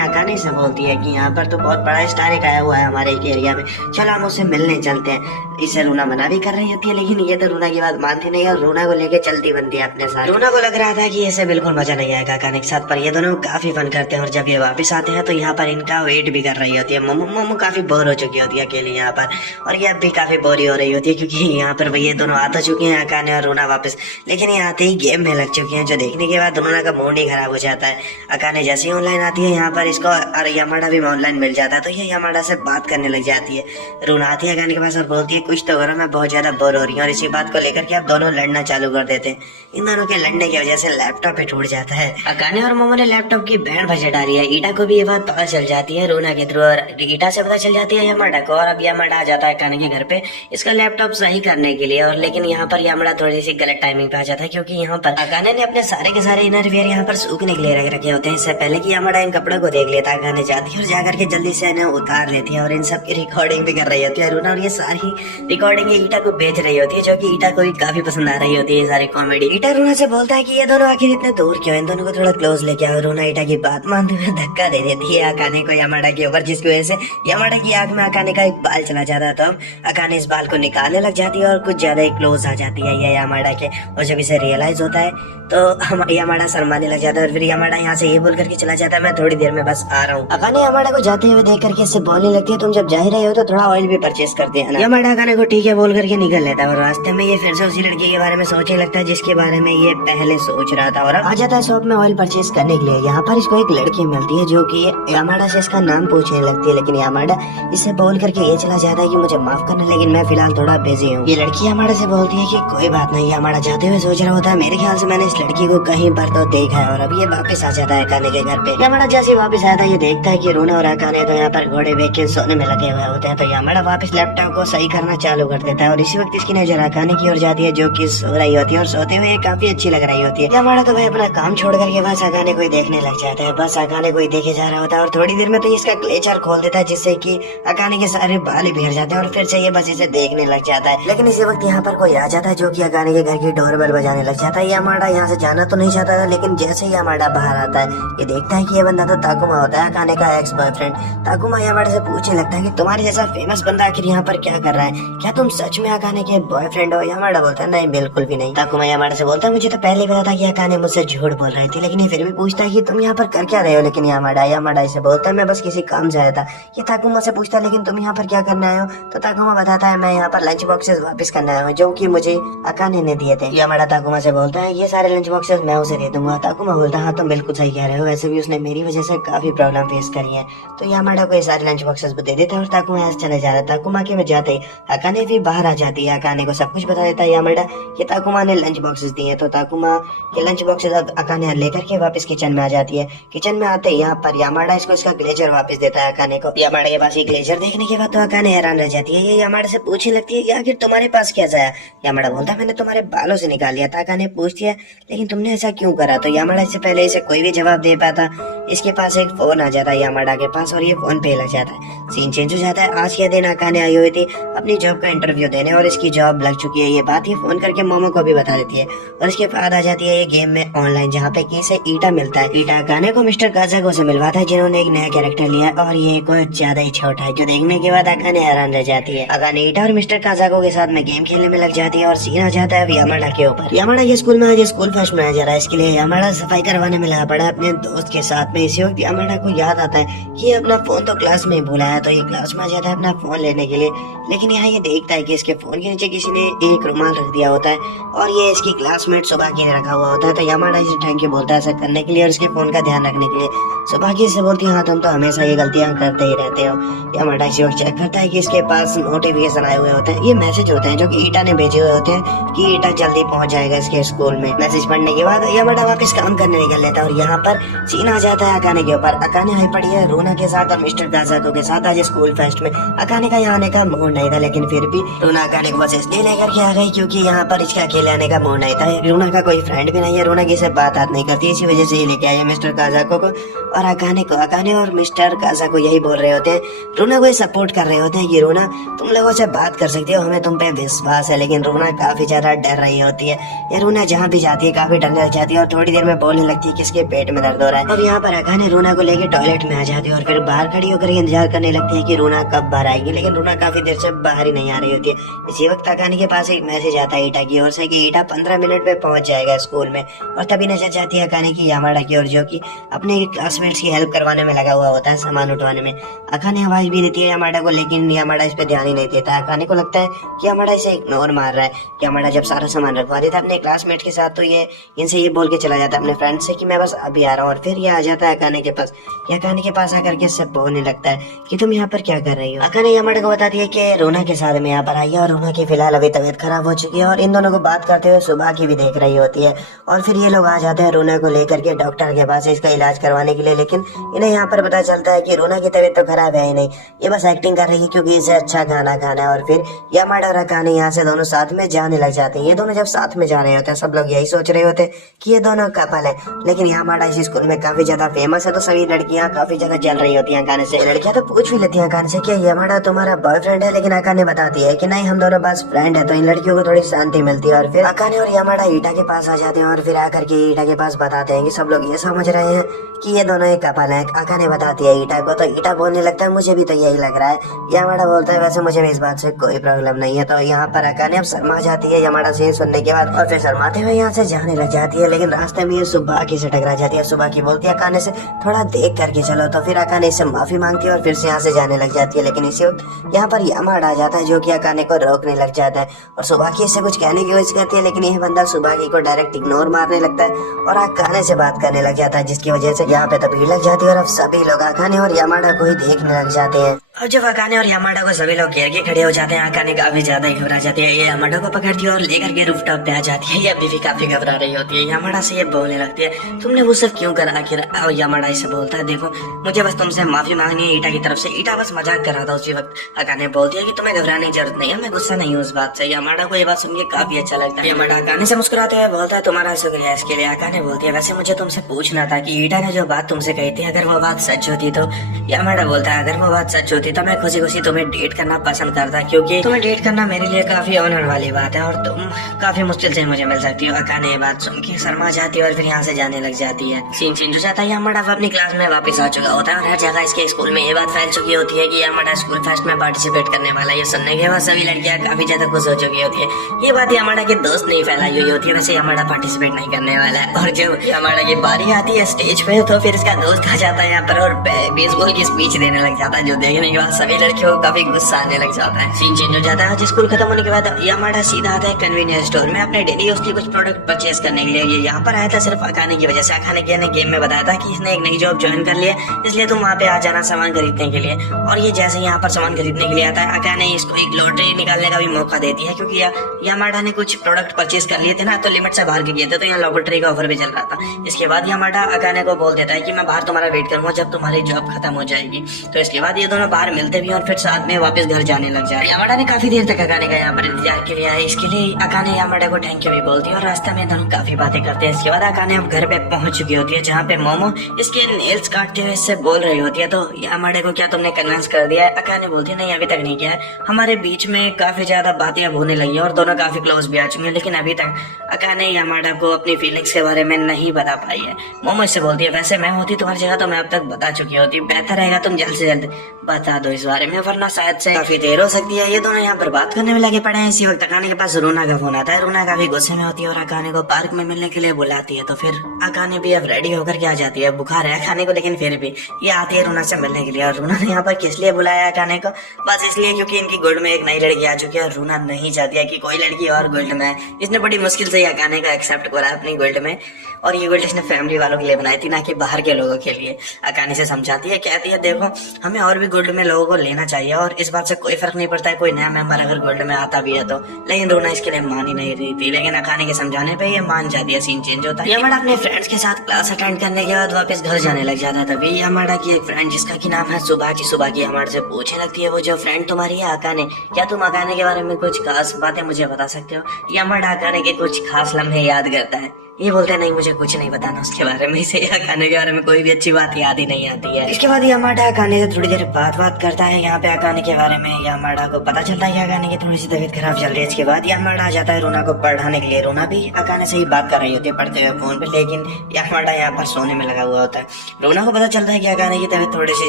अकाने से बोलती है कि यहाँ पर तो बहुत बड़ा स्टार एक आया हुआ है हमारे एरिया में, चलो हम उससे मिलने चलते हैं। इसे रोना मना भी कर रही होती है, लेकिन ये तो रोना की बात मानती नहीं है और रोना को लेके चलती बनती है अपने साथ। रोना को लग रहा था कि इसे बिल्कुल मजा नहीं आएगा अकाने के साथ, पर ये दोनों काफी फन करते हैं। और जब ये वापस आते हैं तो यहाँ पर इनका वेट भी कर रही होती है। मोमो काफी काफी बोर हो चुकी होती है अकेली यहाँ पर, और ये अब भी काफी बोरी हो रही होती है क्योंकि यहाँ पर ये दोनों आ तो चुके हैं अकाने और रूना वापस, लेकिन ये आते ही गेम में लग चुके हैं, जो देखने के बाद रूना का मूड ही खराब हो जाता है। अकाने जैसे ही ऑनलाइन आती है यहाँ पर इसको और यामाडा भी ऑनलाइन मिल जाता है, तो ये यामाडा से बात करने लग जाती है। रूना आती है अकाने के पास और बोलती है कुछ तो करो, मैं बहुत ज्यादा बोर हो रही हूँ, और इसी बात को लेकर के अब दोनों लड़ना चालू कर देते हैं। इन दोनों के लड़ने की वजह से लैपटॉप ही टूट जाता है। अकाने और मोमो ने लैपटॉप की बैंड बजा डाली है। ईटा को भी ये बात पता चल जाती है रूना के थ्रू, और ईटा से पता चल जाती है यामाडा को, और अब यामाडा आ जाता है अकाने के घर पे इसका लैपटॉप सही करने के लिए। और लेकिन यहाँ पर यामाडा थोड़ी सी गलत टाइमिंग पे आ जाता है क्योंकि यहाँ पर अकाने ने अपने सारे के सारे इनर वियर यहाँ पर सूखने के लिए रख रखे होते हैं। इससे पहले कि यामाडा इन कपड़ों को देख लेता है, अकाने जाती है और जाकर के जल्दी से इन्हें उतार लेती है और इन सब की रिकॉर्डिंग भी कर रही होती है रूना, और ये सारी रिकॉर्डिंग ईटा को भेज रही होती है, जो कि ईटा को भी काफी पसंद आ रही होती है ये सारी कॉमेडी। ईटा रूना से बोलता है कि ये दोनों आखिर इतने दूर क्यों, इन दोनों को थोड़ा क्लोज लेके आओ। रूना ईटा की बात मानते हुए धक्का दे देती है अकाने को यामाडा के ऊपर, जिसकी वजह से यामाडा की आंख में अकाने का एक बाल चला जाता है। तो अकाने इस बाल को निकालने लग जाती है और कुछ ज्यादा ही क्लोज आ जाती है ये यामाडा के, और जब इसे रियलाइज होता है तो हम यामाडा शर्माने लग जाता है, और फिर यामाडा यहाँ से ये बोल करके चला जाता है मैं थोड़ी देर में बस आ रहा हूँ। अकाने यामाडा को जाते हुए देख करके इससे बोलने लगती है तुम जब जा ही रहे हो तो थोड़ा ऑयल भी परचेस करते हैं ना। यामाडा अकाने को ठीक है बोल करके निकल लेता है, और रास्ते में ये फिर से उसी लड़की के बारे में सोचने लगता है जिसके बारे में ये पहले सोच रहा था, और आ जाता है शॉप में ऑयल परचेस करने के लिए। यहाँ पर इसको एक लड़की मिलती है जो की यामाडा से इसका नाम पूछने लगती है, लेकिन यामाडा इसे बोल करके ये चला जाता है कि मुझे माफ करना लेकिन मैं फिलहाल थोड़ा बिजी हूँ। ये लड़की यामाडा से बोलती है कि कोई बात नहीं। यामाडा जाते हुए सोच रहा होता है मेरे ख्याल से मैंने इस लड़की को कहीं पर तो देखा है, और अब ये वापस आ जाता है अकाने के घर पे। यामाडा जैसे वापस आता है ये देखता है कि रूना और अकाने तो यहाँ पर घोड़े बेच के सोने में लगे हुए होते हैं, तो यामाडा वापस लैपटॉप को सही करना चालू कर देता है, और इसी वक्त इसकी नजर अकाने की ओर जाती है जो कि सो रही होती है, और सोते हुए काफी अच्छी लग रही होती है। यामाडा तो भाई अपना काम छोड़ करके बस अकाने को ही देखने लग जाता है, बस अकाने को ही देखे जा रहा होता है, और थोड़ी देर में तो इसका क्लेचर खोल देता है जिससे कि अकाने के सारे बाल ही बिखर जाते हैं, और फिर से ये बस इसे देखने लग जाता है। लेकिन इसी वक्त यहाँ पर कोई आ जाता है जो कि अकाने के घर की डोरबेल बजाने लग जाता है। यामाडा यहाँ से जाना तो नहीं चाहता था, लेकिन जैसे ही यामाडा बाहर आता है ये देखता है कि ये बंदा तो ताकुमा होता है अकाने का एक्स बॉयफ्रेंड। ताकुमा यामाडा से पूछने लगता है कि तुम्हारे जैसा फेमस बंदा आखिर यहाँ पर क्या कर रहा है, क्या तुम सच में अकाने के बॉयफ्रेंड हो। यामाडा बोलता है नहीं बिल्कुल भी नहीं। ताकुमा यामाडा से बोलता है मुझे तो पहले पता था कि अकाने मुझसे झूठ बोल रही थी, लेकिन ये फिर भी पूछता है कि तुम यहाँ पर कर क्या रहे हो। लेकिन यामाडा इसे बोलता है मैं बस किसी काम से आया था। ये ताकुमा से पूछता है लेकिन तुम यहाँ पर क्या करने आए हो, तो ताकुमा बताता है मैं यहाँ पर लंच बॉक्सेस वापस करने आया हूँ जो कि मुझे अकाने ने दिए थे। यामाडा ताकुमा से बोलता है ये सारे लंच बॉक्सेस मैं उसे दे दूंगा। ताकुमा बोलता है हाँ तुम बिल्कुल सही कह रहे हो, वैसे भी उसने मेरी वजह से काफी प्रॉब्लम फेस करी है। तो यामाडा को ये सारे लंच बॉक्सेस दे देता है और ताकुमा यहाँ से चले जा रहा है। ताकुमा के में जाते ही अकाने भी बाहर आ जाती है, अकाने को सब कुछ बता देता है यामाडा कि ताकुमा ने लंच बॉक्सेस दिए। तो ताकुमा के लंच बॉक्सेस अब अकाने लेकर के वापस किचन में आ जाती है। किचन में आते ही यहाँ पर यामाडा इसको इसका ग्लेजर वापस देता है अकाने को। यामाडा के पास ये ग्लेजर देखने के बाद तो अकाने हैरान रह जाती है। ये यामाडा से पूछने लगती है कि आखिर तुम्हारे पास क्या आया। यामाडा बोलता है मैंने तुम्हारे बालों से निकाल लिया था। अकाने पूछती है लेकिन तुमने ऐसा क्यों करा। तो यामाडा इससे पहले इसे कोई भी जवाब दे पाता इसके पास एक फोन आ जाता है यामाडा के पास, और ये फोन पे लग जाता है। सीन चेंज हो जाता है। आज के दिन अकाने आई हुई थी अपनी जॉब का इंटरव्यू देने और इसकी जॉब लग चुकी है। ये बात ये फोन करके मोमो को भी बता देती है, और इसके बाद आ जाती है ये गेम में ऑनलाइन जहाँ पे की से ईटा मिलता है। ईटा अकाने को मिस्टर काजाको से मिलवाता है जिन्होंने एक नया कैरेक्टर लिया है, और ये कुछ ज्यादा ही छोटा है, जो देखने के बाद अकाने हैरान रह जाती है। अकाने ईटा और मिस्टर काजाको के साथ में गेम खेलने में लग जाती है, और सीन आ जाता है यामाडा के ऊपर। यामाडा ये स्कूल में आज स्कूल फेस्ट मनाया जा रहा है, इसके लिए यामाडा सफाई करवाने में लगा पड़ा अपने दोस्त के साथ में। इसी वक्त यामाडा को याद आता है कि अपना फोन तो क्लास में ही भूला है, तो ये क्लास में आ जाता है अपना फोन लेने के लिए। लेकिन यहाँ ये देखता है कि इसके फोन के नीचे किसी ने एक रुमाल रख दिया होता है, और ये इसकी क्लासमेट सुबह की ने रखा हुआ होता है। तो यामाडा इसे थैंक यू बोलता है ऐसा करने के लिए और इसके फोन का ध्यान रखने के लिए। सुबह की से बोलती है हाँ तुम तो हमेशा ये गलतियां करते ही रहते हो। यामाडा इसी वक्त चेक करता है कि इसके पास नोटिफिकेशन आए हुए होते हैं, ये मैसेज होते हैं जो कि ईटा ने भेजे हुए होते हैं कि ईटा जल्दी पहुंच जाएगा इसके स्कूल में। मैसेज पढ़ने के बाद यामाडा वापस काम करने निकल लेता है, और यहाँ पर सीन आ जाता है अकाने के ऊपर। अकाने आई पड़ी है रूना के साथ और मिस्टर काजाको के साथ आज स्कूल फेस्ट में। अकाने का यहाँ आने का मूड नहीं था, लेकिन फिर भी रूना अकाने को बस इसलिए लेकर के आ गई क्योंकि यहाँ पर इसका अकेले आने का मूड नहीं था। रूना का कोई फ्रेंड भी नहीं है, रूना की से बात नहीं करती, इसी वजह से ये लेके आए मिस्टर काजाको को और अकाने को। अकाने और मिस्टर काजाको यही बोल रहे होते हैं, रूना को सपोर्ट कर रहे होते हैं कि रूना तुम लोगों से बात कर सकती हो, हमें तुम पे विश्वास है। लेकिन रूना काफी ज्यादा डर रही होती है। ये रूना जहाँ भी जाती है काफी डरने लग जाती है, और थोड़ी देर में बोलने लगती है कि इसके पेट में दर्द हो रहा है। और यहाँ पर अकाने रूना को लेके टॉयलेट में आ जाती है, और फिर बाहर खड़ी होकर इंतजार करने लगती है कि रूना कब बाहर आएगी। लेकिन रूना काफी देर से बाहर ही नहीं आ रही होती है। इसी वक्त अकाने के पास एक मैसेज आता है ईटा की ओर से कि ईटा 15 मिनट में पहुंच जाएगा स्कूल में, और तभी नजर जाती है अकाने की यामाडा की ओर, जो कि अपने क्लास क्लासमेट्स की हेल्प करवाने में लगा हुआ होता है, सामान उठवाने में। अकाने आवाज भी देती है यामाडा को, लेकिन यामाडा इस पे ध्यान ही नहीं देता। अकाने को लगता है कि यामाडा इसे इग्नोर मार रहा है। यामाडा जब सारा सामान रखवा देता है अपने क्लासमेट के साथ, तो ये इनसे ये बोल के चला जाता है अपने फ्रेंड से कि मैं बस अभी आ रहा हूँ, और फिर ये आ जाता है अकाने के पास। ये अकाने के पास आकर के सब बोलने लगता है कि तुम यहाँ पर क्या कर रही हो। अकाने यामाडा को बताती है कि रोना के साथ में यहाँ पर आई है, और रोना की फिलहाल अभी तबीयत खराब हो चुकी है, और इन दोनों को बात करते हुए सुबह की भी देख रही होती है। और फिर ये लोग आ जाते हैं रोना को लेकर के डॉक्टर के पास इसका इलाज करवाने के लिए, लेकिन इन्हें यहाँ पर पता चलता है कि रोना की तबीयत तो खराब है ही नहीं, ये बस एक्टिंग कर रही है क्योंकि इसे अच्छा खाना खाना है। और फिर यामाडा और अकाने यहाँ से दोनों साथ में जाने लग जाते हैं। ये दोनों जब साथ में जा रहे होते हैं, सब लोग यही सोच रहे होते हैं कि ये दोनों कपल है, लेकिन यामाडा इस स्कूल में काफी ज्यादा फेमस है, तो सभी लड़कियां काफी ज्यादा जल रही होती हैं अकाने से। लड़कियां तो पूछ भी लेती हैं अकाने से कि यामाडा तुम्हारा बॉयफ्रेंड है, लेकिन अकाने बताती है कि नहीं, हम दोनों बस फ्रेंड है। तो इन लड़कियों को थोड़ी शांति मिलती है, और फिर अकाने और यामाडा ईटा के पास आ जाते हैं, और फिर आकर के ईटा के पास बताते हैं कि सब लोग ये समझ रहे हैं कि ये दोनों एक कपल है। अकाने बताती है ईटा को, तो ईटा बोलने लगता है मुझे भी तो यही लग रहा है। यामाडा बोलता है वैसे मुझे भी इस बात से कोई प्रॉब्लम नहीं है। तो यहाँ पर अकाने अब शर्मा जाती है यामाडा से सुनने के बाद, और फिर शर्माते हुए यहाँ से जाने लग जाती है। लेकिन रास्ते में ये सुबाकी से टकरा जाती है। सुबाकी बोलती है अकाने से थोड़ा देख करके चलो, तो फिर अकाने इससे माफी मांगती है और फिर से यहाँ से जाने लग जाती है। लेकिन इसी वक्त यहाँ पर यामाडा आ जाता है, जो कि अकाने को रोकने लग जाता है, और सुबाकी इससे कुछ कहने की कोशिश करती है, लेकिन यह बंदा सुबाकी को डायरेक्ट इग्नोर मारने लगता है और अकाने से बात करने लग जाता है, जिसकी वजह से यहाँ पे तो भीड़ लग जाती है, और अब सभी लोग अकाने और यामाडा को ही देखने लग जाते हैं। और जब अकाने और यामाडा को सभी लोग घेर के खड़े हो जाते हैं, अकाने काफी ज्यादा घबरा जाती है। ये यामाडा को पकड़ती है और लेकर के रूफटॉप पे आ जाती है। ये अभी भी काफी घबरा रही होती है। यामाडा से ये बोलने लगती है तुमने वो सब क्यों करा आखिर। और यामाडा इसे बोलता है देखो मुझे बस तुमसे माफी मांगनी है ईटा की तरफ से। ईटा बस मजाक कर रहा था उसी वक्त। अकाने बोलती है कि तुम्हें घबराने की जरूरत नहीं है, मैं गुस्सा नहीं हूँ उस बात से। यामाडा को ये बात सुन के काफी अच्छा लगता है। यामाडा अकाने से मुस्कुराते हुए बोलता है तुम्हारा शुक्रिया इसके लिए। अकाने बोलती है वैसे मुझे तुमसे पूछना था कि ईटा ने जो बात तुमसे कही थी अगर वो बात सच होती तो। यामाडा बोलता है अगर वो बात सच होती तो मैं खुशी खुशी तुम्हें डेट करना पसंद करता, क्योंकि तुम्हें डेट करना मेरे लिए काफी ऑनर वाली बात है और तुम काफी मुश्किल से मुझे मिल सकती हो। अकाने ये बात सुन के शर्मा जाती है और फिर यहाँ से जाने लग जाती है। सीन चेंज हो जाता है। यामाडा अपनी क्लास में वापस आ चुका होता है और हर जगह इसके स्कूल में ये बात फैल चुकी होती है कि यामाडा स्कूल फेस्ट में पार्टिसिपेट करने वाला है। ये सुनने के बाद सभी लड़कियां काफी ज्यादा खुश हो चुकी होती है। ये बात यामाडा के दोस्त नहीं फैलाई हुई होती है, वैसे यामाडा पार्टिसिपेट नहीं करने वाला है। और जब यामाडा की बारी आती है स्टेज पे, तो फिर इसका दोस्त आ जाता है यहाँ पर और बेसबॉल की स्पीच देने लग जाता है, जो देखने के बाद सभी लड़कियों को काफी गुस्सा आने लग जाता है। सीन चेंज हो जाता है। आज स्कूल खत्म होने के बाद यामाडा सीधा आता है कन्वीनियंस स्टोर में अपने डेली यूज के कुछ प्रोडक्ट परचेज करने के लिए। ये यहाँ पर आया था सिर्फ अकाने की वजह से। अकाने ने गेम में बताया था कि इसने एक नई जॉब ज्वाइन कर लिया, इसलिए तुम वहाँ पे आ जाना सामान खरीदने के लिए। और ये जैसे यहाँ पर सामान खरीदने के लिए आता है, अकाने इसको एक लॉटरी निकालने का भी मौका देती है, क्योंकि यामाडा ने कुछ प्रोडक्ट परचेज कर लिए थे ना, तो लिमिट से बाहर के किए थे, तो यहाँ लॉटरी का ऑफर भी चल रहा था। इसके बाद यामाडा अकाने को बोल देता है कि मैं बाहर तुम्हारा वेट करूंगा जब तुम्हारी जॉब खत्म हो जाएगी। तो इसके बाद ये दोनों बाहर मिलते भी और फिर साथ में वापस घर जाने लग जाए। यामाडा ने काफी देर तक अकाने का यहाँ पर इंतजार के लिए है, इसके लिए अकाने यामाडा को थैंक यू भी बोलती है और रास्ते में दोनों काफी बातें करते हैं। इसके बाद अकाने अब घर पे पहुंच चुकी होती है, जहाँ पे मोमो इसके नेल्स काटते हुए इससे बोल रही होती है। तो यामाडा को क्या तुमने कन्विंस कर दिया है? अकाने बोलती है नहीं अभी तक नहीं किया है, हमारे बीच में काफी ज्यादा बातें अब होने लगी है और दोनों काफी क्लोज भी आ चुके हैं, लेकिन अभी तक अकाने यामाडा को अपनी फीलिंग्स के बारे में नहीं बता पाई है। मोमो इससे बोलती है वैसे मैं होती तुम्हारी जगह तो मैं अब तक बता चुकी होती, बेहतर रहेगा तुम जल्द से जल्द बता दो इस बारे में, वरना शायद से काफी देर हो सकती है। ये दोनों यहाँ पर बात करने में लगे पड़े हैं। इसी वक्त अकाने के पास रूना का फोन आता है। रूना काफी गुस्से में होती है और अकाने को पार्क में मिलने के लिए बुलाती है। तो फिर अकाने भी अब रेडी होकर के आ जाती है। बुखार है अकाने को, लेकिन फिर भी ये आती है रूना से मिलने के लिए। और रूना ने यहाँ पर किस लिए बुलाया अकाने को? बस इसलिए क्योंकि इनकी गुल्ड में एक नई लड़की आ चुकी है और रूना नहीं चाहती है कि कोई लड़की और गुल्ड में। इसने बड़ी मुश्किल से अकाने का एक्सेप्ट करा अपनी गुल्ड में, और ये गुल्ड इसने फैमिली वालों के लिए बनाई थी, ना कि बाहर के लोगों के लिए। अकाने से समझाती है, कहती है देखो हमें और भी गुल्ड में लोगों को लेना चाहिए और इस बात से कोई फर्क नहीं पड़ता है कोई नया मेंबर अगर गुल्ड में आता भी है तो। लेकिन रूना इसके लिए मान ही नहीं रही थी, लेकिन अकाने के समझाने पे ये मान जाती है। सीन चेंज होता है। यामाडा अपने फ्रेंड्स के साथ क्लास अटेंड करने के बाद वापस घर जाने लग जाता है। तभी यामाडा की एक फ्रेंड जिसका की नाम है सुबाकी यामाडा से पूछने लगती है वो जो फ्रेंड तुम्हारी है अकाने, क्या तुम अकाने के बारे में कुछ खास बातें मुझे बता सकते हो? यामाडा अकाने के कुछ खास लम्हे याद करता है। ये बोलते हैं नहीं मुझे कुछ नहीं बताना उसके बारे में, इसे अकाने के बारे में कोई भी अच्छी बात याद ही नहीं आती है। इसके बाद यामाडा अकाने से थोड़ी देर बात करता है यहाँ पे अकाने के बारे में। यामाडा को पता चलता है कि अकाने की थोड़ी सी तबीयत खराब चल रही है। इसके बाद यामाडा आ जाता है रूना को पढ़ाने के लिए। रूना भी अकाने से ही बात कर रही होती है पढ़ते हुए फोन पे, लेकिन यामाडा यहाँ पर सोने में लगा हुआ होता है। रूना को पता चलता है कि अकाने की तबीयत थोड़ी सी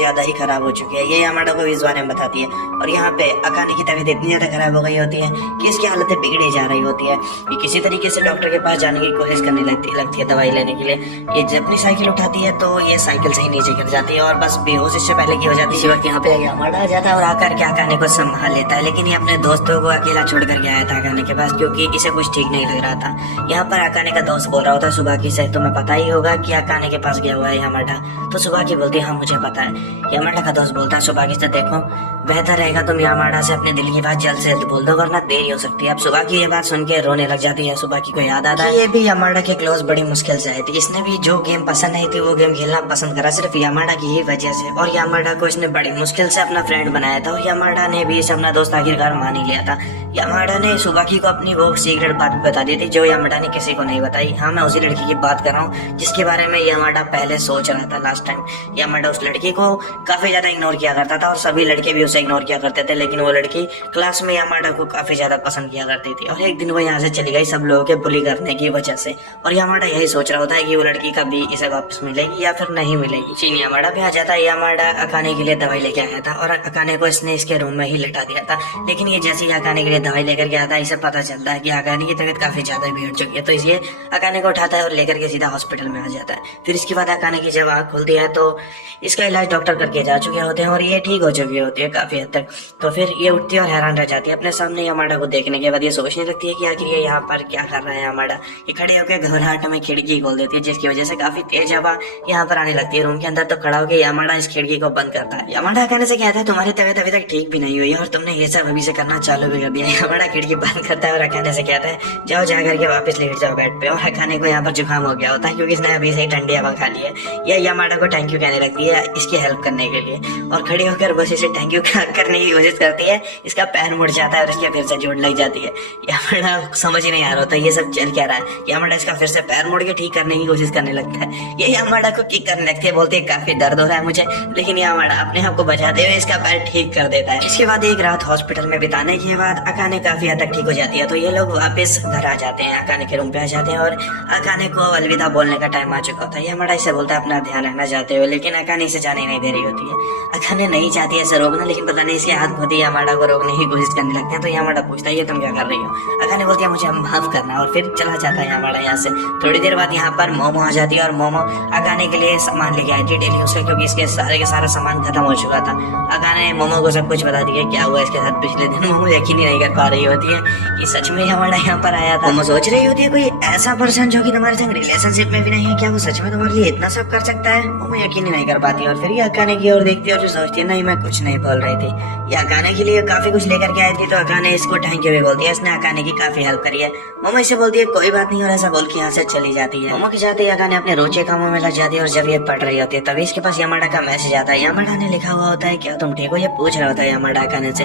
ज्यादा ही खराब हो चुकी है। ये यामाडा को इस बारे में बताती है और यहाँ पे अकाने की तबीयत इतनी ज्यादा खराब हो गई होती है कि इसकी हालत बिगड़ी जा रही होती है। ये किसी तरीके से डॉक्टर के पास जाने की कोशिश करने रोने लगती है दवाई लेने के लिए। ये जब अपनी साइकिल उठाती है तो ये साइकिल से ही नीचे गिर जाती है और बस बेहोश इससे पहले की हो जाती है। इसी वक्त यहाँ पे यामाडा आ जाता है और आकर के अकाने को संभाल लेता है, लेकिन ये अपने दोस्तों को अकेला छोड़ कर गया था अकाने के पास, क्योंकि इसे कुछ ठीक नहीं लग रहा था। यहाँ पर अकाने का दोस्त बोल रहा होता है सुबाकी से, तुम्हें पता ही होगा कि अकाने के पास गया हुआ है यामाडा। तो सुबाकी बोलती है हाँ मुझे पता है। यामाडा का दोस्त बोलता है सुबाकी से, देखो बेहतर रहेगा तुम यामाडा से अपने दिल की बात जल्द से जल्द बोल दो, वरना देरी हो सकती है। अब सुबाकी ये बात सुन के रोने लग जाती है। सुबाकी को याद आता है ये भी यामाडा के क्लोज बड़ी मुश्किल से आई थी। इसने भी जो गेम पसंद नहीं थी वो गेम खेलना पसंद करा सिर्फ यामाडा की ही वजह से, और यामाडा को इसने बड़ी मुश्किल से अपना फ्रेंड बनाया था और यामाडा ने भी इसे अपना दोस्त आखिरकार मान ही लिया था। यामाडा ने सुबाकी को अपनी वो सीक्रेट बात बता दी थी जो यामाडा ने किसी को नहीं बताई। हाँ मैं उसी लड़की की बात कर रहा हूँ जिसके बारे में यामाडा पहले सोच रहा था लास्ट टाइम। यामाडा उस लड़की को काफी ज्यादा इग्नोर किया करता था और सभी लड़के भी उसे इग्नोर किया करते थे, लेकिन वो लड़की क्लास में यामाडा को काफी ज्यादा पसंद किया करती थी। और एक दिन वो यहाँ से चली गई सब लोगों के बुली करने की वजह से, और यामाडा यही सोच रहा होता है कि वो लड़की कभी इसे वापस मिलेगी या फिर नहीं मिलेगी। चीन यामाडा पे आ जाता है। यामाडा अकाने के लिए दवाई लेके आया था और अकाने को इसने इसके रूम में ही लिटा दिया था, लेकिन ये जैसे ही अकाने के लिए दवाई लेकर के आता है इसे पता चलता है कि अकाने की तबीयत काफी ज्यादा बिगड़ चुकी है, तो इसलिए अकाने को उठाता है और लेकर के सीधा हॉस्पिटल में आ जाता है। फिर इसके बाद अकाने की जब आँख खुलती है तो इसका इलाज डॉक्टर करके जा चुके होते हैं और ये ठीक हो चुकी होती है काफी हद तक। तो फिर ये उठती है और हैरान रह जाती है अपने सामने यामाडा को देखने के बाद। ये सोचने लगती है कि आखिर ये यहाँ पर क्या कर रहा है यामाडा। ये खड़ी होकर घबराहट में खिड़की खोल देती है, जिसकी वजह से काफी तेज हवा यहाँ पर आने लगती है रूम के अंदर। तो खड़ा होकर यामाडा इस खिड़की को बंद करता है। यामाडा कहने से कहता है तुम्हारी तबीयत अभी तक ठीक भी नहीं हुई है और तुमने ये सब अभी से करना चालू भी कर दिया। यामाडा खिड़की बंद करता है और कहने से कहता है जाओ जा करके वापस लेट जाओ बेड पे। और अकाने को यहाँ पर जुकाम हो गया होता है क्योंकि इसने अभी से ही ठंडी हवा खा ली है। यह यामाडा को थैंक यू कहने लगती है इसकी हेल्प करने के लिए, और खड़ी होकर बस इसे थैंक यू करने की कोशिश करती है। इसका पैर मुड़ जाता है और इसके फिर से चोट लग जाती है। यामाडा समझ ही नहीं आ रहा होता ये सब चल क्या रहा है। यामाडा इसका फिर से पैर मुड़ के ठीक करने की कोशिश करने लगता है। ये यामाडा को किक करने लगती है, बोलती है काफी दर्द हो रहा है मुझे, लेकिन यामाडा अपने आप को बचाते हुए इसका पैर ठीक कर देता है। इसके बाद एक रात हॉस्पिटल में बिताने के बाद अकाने काफी हद तक ठीक हो जाती है। तो ये लोग वापस घर आ जाते हैं, अकाने के रूम पे आ जाते हैं और अकाने को अलविदा बोलने का टाइम आ चुका होता है। यामाडा इसे बोलता है अपना ध्यान रखना चाहते हुए, लेकिन अकाने इसे जाने नहीं दे रही होती है। अकाने नहीं चाहती है इसे रोकना, लेकिन पता नहीं इसके हाथ खुद ही यामाडा को रोकने की कोशिश करने लगते हैं। तो यामाडा पूछता है ये तुम क्या कर रही हो। अकाने बोलती है मुझे माफ करना, और फिर चला जाता है यामाडा यहाँ से। थोड़ी देर बाद यहाँ पर मोमो आ जाती है और मोमो अकाने के लिए सामान लेके आई थी डेली यूज का, क्योंकि इसके सारे के सारा सामान खत्म हो चुका था। अकाने मोमो को सब कुछ बता दिया क्या हुआ इसके साथ पिछले दिन। मोमो यकीन ही नहीं कर पा रही होती है कि सच में यामाडा यहाँ पर आया था। मोमो सोच रही होती है कोई ऐसा पर्सन जो कि तुम्हारे संग रिलेशनशिप में भी नहीं है, क्या वो सच में तुम्हारे लिए इतना सब कर सकता है। मोमो यकीन ही नहीं कर पाती और फिर ये अकाने की ओर देखती है और सोचती है नहीं मैं कुछ नहीं बोल रही थी। ये अकाने के लिए काफी कुछ लेकर के आई थी, तो अकाने इसको थैंक यू भी बोलती है, इसने अकाने की काफी हेल्प करी है। मोमो इसे बोलती है कोई बात नहीं और ऐसा बोल के यहाँ से चली जाती है। मोमो के जाते ही अकाने अपने रोजे कामों में लग जाती है और जब ये पढ़ रही होती है तभी इसके पास यामाडा का मैसेज आता है। यामाडा ने लिखा हुआ होता है क्या तुम ठीक हो, ये पूछ रहा होता है यामाडा अकाने से।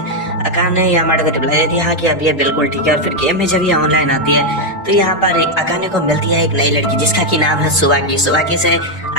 अकाने यामाडा को रिप्लाई देती है हाँ कि अब ये बिल्कुल ठीक है। और फिर गेम में जब ये ऑनलाइन आती है तो यहाँ पर अकाने को मिलती है एक नई लड़की जिसका की नाम है सुबाकी। सुबाकी से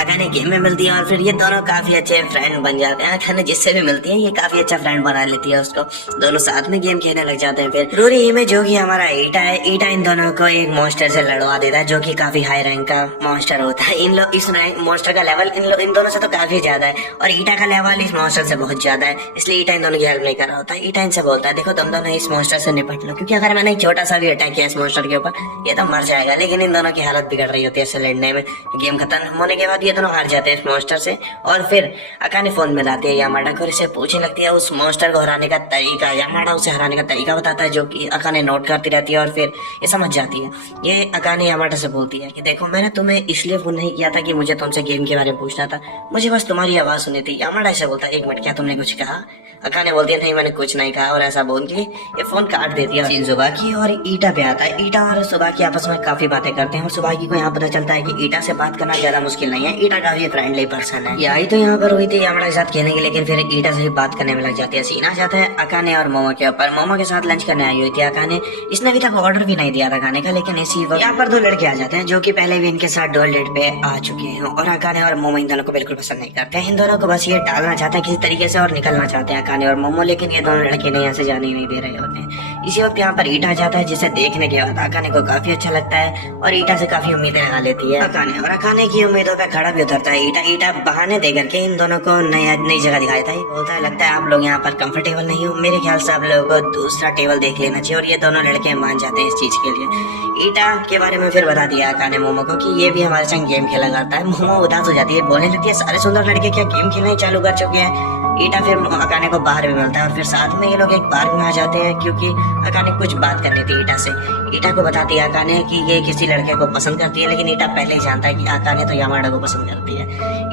अकाने गेम में मिलती है और फिर ये दोनों काफी अच्छे फ्रेंड बन जाते हैं। अकाने जिससे भी मिलती है ये काफी अच्छा फ्रेंड बना लेती है उसको, दोनों साथ में गेम खेलने लग जाते हैं। फिर रूरी में जो कि हमारा ईटा है, ईटा इन दोनों को एक मॉन्स्टर से लड़वा देता है जो कि काफी हाई रैंक का मॉन्स्टर होता है। इन लोग इस मॉन्स्टर का लेवल इन दोनों से तो काफी ज्यादा है और ईटा का लेवल इस मॉन्स्टर से बहुत ज्यादा है, इसलिए ईटा इन दोनों की हेल्प नहीं कर रहा होता। ईटा इनसे बोलता है देखो तुम दोनों इस मॉन्स्टर से निपट लो, क्योंकि अगर मैंने एक छोटा सा भी अटैक किया इस मॉन्स्टर के ऊपर ये तो मर जाएगा। लेकिन इन दोनों की हालत बिगड़ रही होती है इससे लड़ने में। गेम खत्म होने के बाद ये दोनों हार जाते हैं इस मॉन्स्टर से और फिर अकाने फोन मिलाती है यामाडा को, इसे पूछने लगती है उस मॉन्स्टर को हराने का तरीका। यामाडा उसे हराने का तरीका बताता है जो कि अकाने नोट करती रहती है और फिर ये समझ जाती है। ये अकाने यामाडा से बोलती है कि देखो मैंने तुम्हें इसलिए फोन नहीं किया था कि मुझे तुमसे गेम के बारे में पूछना था, मुझे बस तुम्हारी आवाज सुनी थी। यामाडा से बोलता है एक मिनट क्या तुमने कुछ कहा। अकाने बोलती है नहीं मैंने कुछ नहीं कहा, और ऐसा बोल के ये फोन काट देती है। सुबाकी और ईटा पे आता है। ईटा और सुबाकी आपस में काफी बातें करते हैं और सुबाकी को यहाँ पता चलता है कि ईटा से बात करना ज्यादा मुश्किल नहीं है, ईटा काफी फ्रेंडली पर्सन है। ये आई तो यहाँ पर हुई थी यामाडा के साथ खेलने की, लेकिन फिर ईटा से बात करने में लग जाती है। सीना जाता है अकाने और मोमो के ऊपर। मोमो के साथ लंच करने आई हुई थी अकाने, इसने अभी तक ऑर्डर भी नहीं दिया था खाने का, लेकिन इसी वक्त यहाँ पर दो लड़के आ जाते हैं जो कि पहले भी इनके साथ डबल डेट पे आ चुके हैं और अकाने और मोमो इन दोनों को बिल्कुल पसंद नहीं करते हैं। इन दोनों को बस ये डालना चाहते हैं किसी तरीके से और निकलना चाहते हैं अकाने और मोमो, लेकिन ये दोनों लड़के ने यहाँ से जाने ही नहीं दे रहे होते हैं। इसी वक्त यहाँ पर ईटा जाता है जिसे देखने के बाद अकाने को काफी अच्छा लगता है और ईटा से काफी उम्मीदें लगा लेती है अकाने, और अकाने की उम्मीदों पे खड़ा भी उतरता है ईटा। ईटा बहाने दे करके इन दोनों को नई जगह दिखाया था। बोलता है लगता है आप लोग यहाँ पर कंफर्टेबल नहीं हो, मेरे ख्याल से आप लोगों को दूसरा टेबल देख लेना चाहिए, और ये दोनों लड़के मान जाते हैं इस चीज के लिए। ईटा के बारे में फिर बता दिया अकाने मोमो को कि ये भी हमारे संग गेम खेला करता है। मोमो उदास हो जाती है, बोलने लगती है सारे सुंदर लड़के क्या गेम खेलना ही चालू कर चुके हैं। ईटा फिर अकाने को बाहर भी मिलता है और फिर साथ में ये लोग एक पार्क में आ जाते हैं क्योंकि अकाने कुछ बात करनी थी ईटा से। ईटा को बताती है अकाने कि ये किसी लड़के को पसंद करती है, लेकिन ईटा पहले ही जानता है कि अकाने तो यामाडा को पसंद करती है।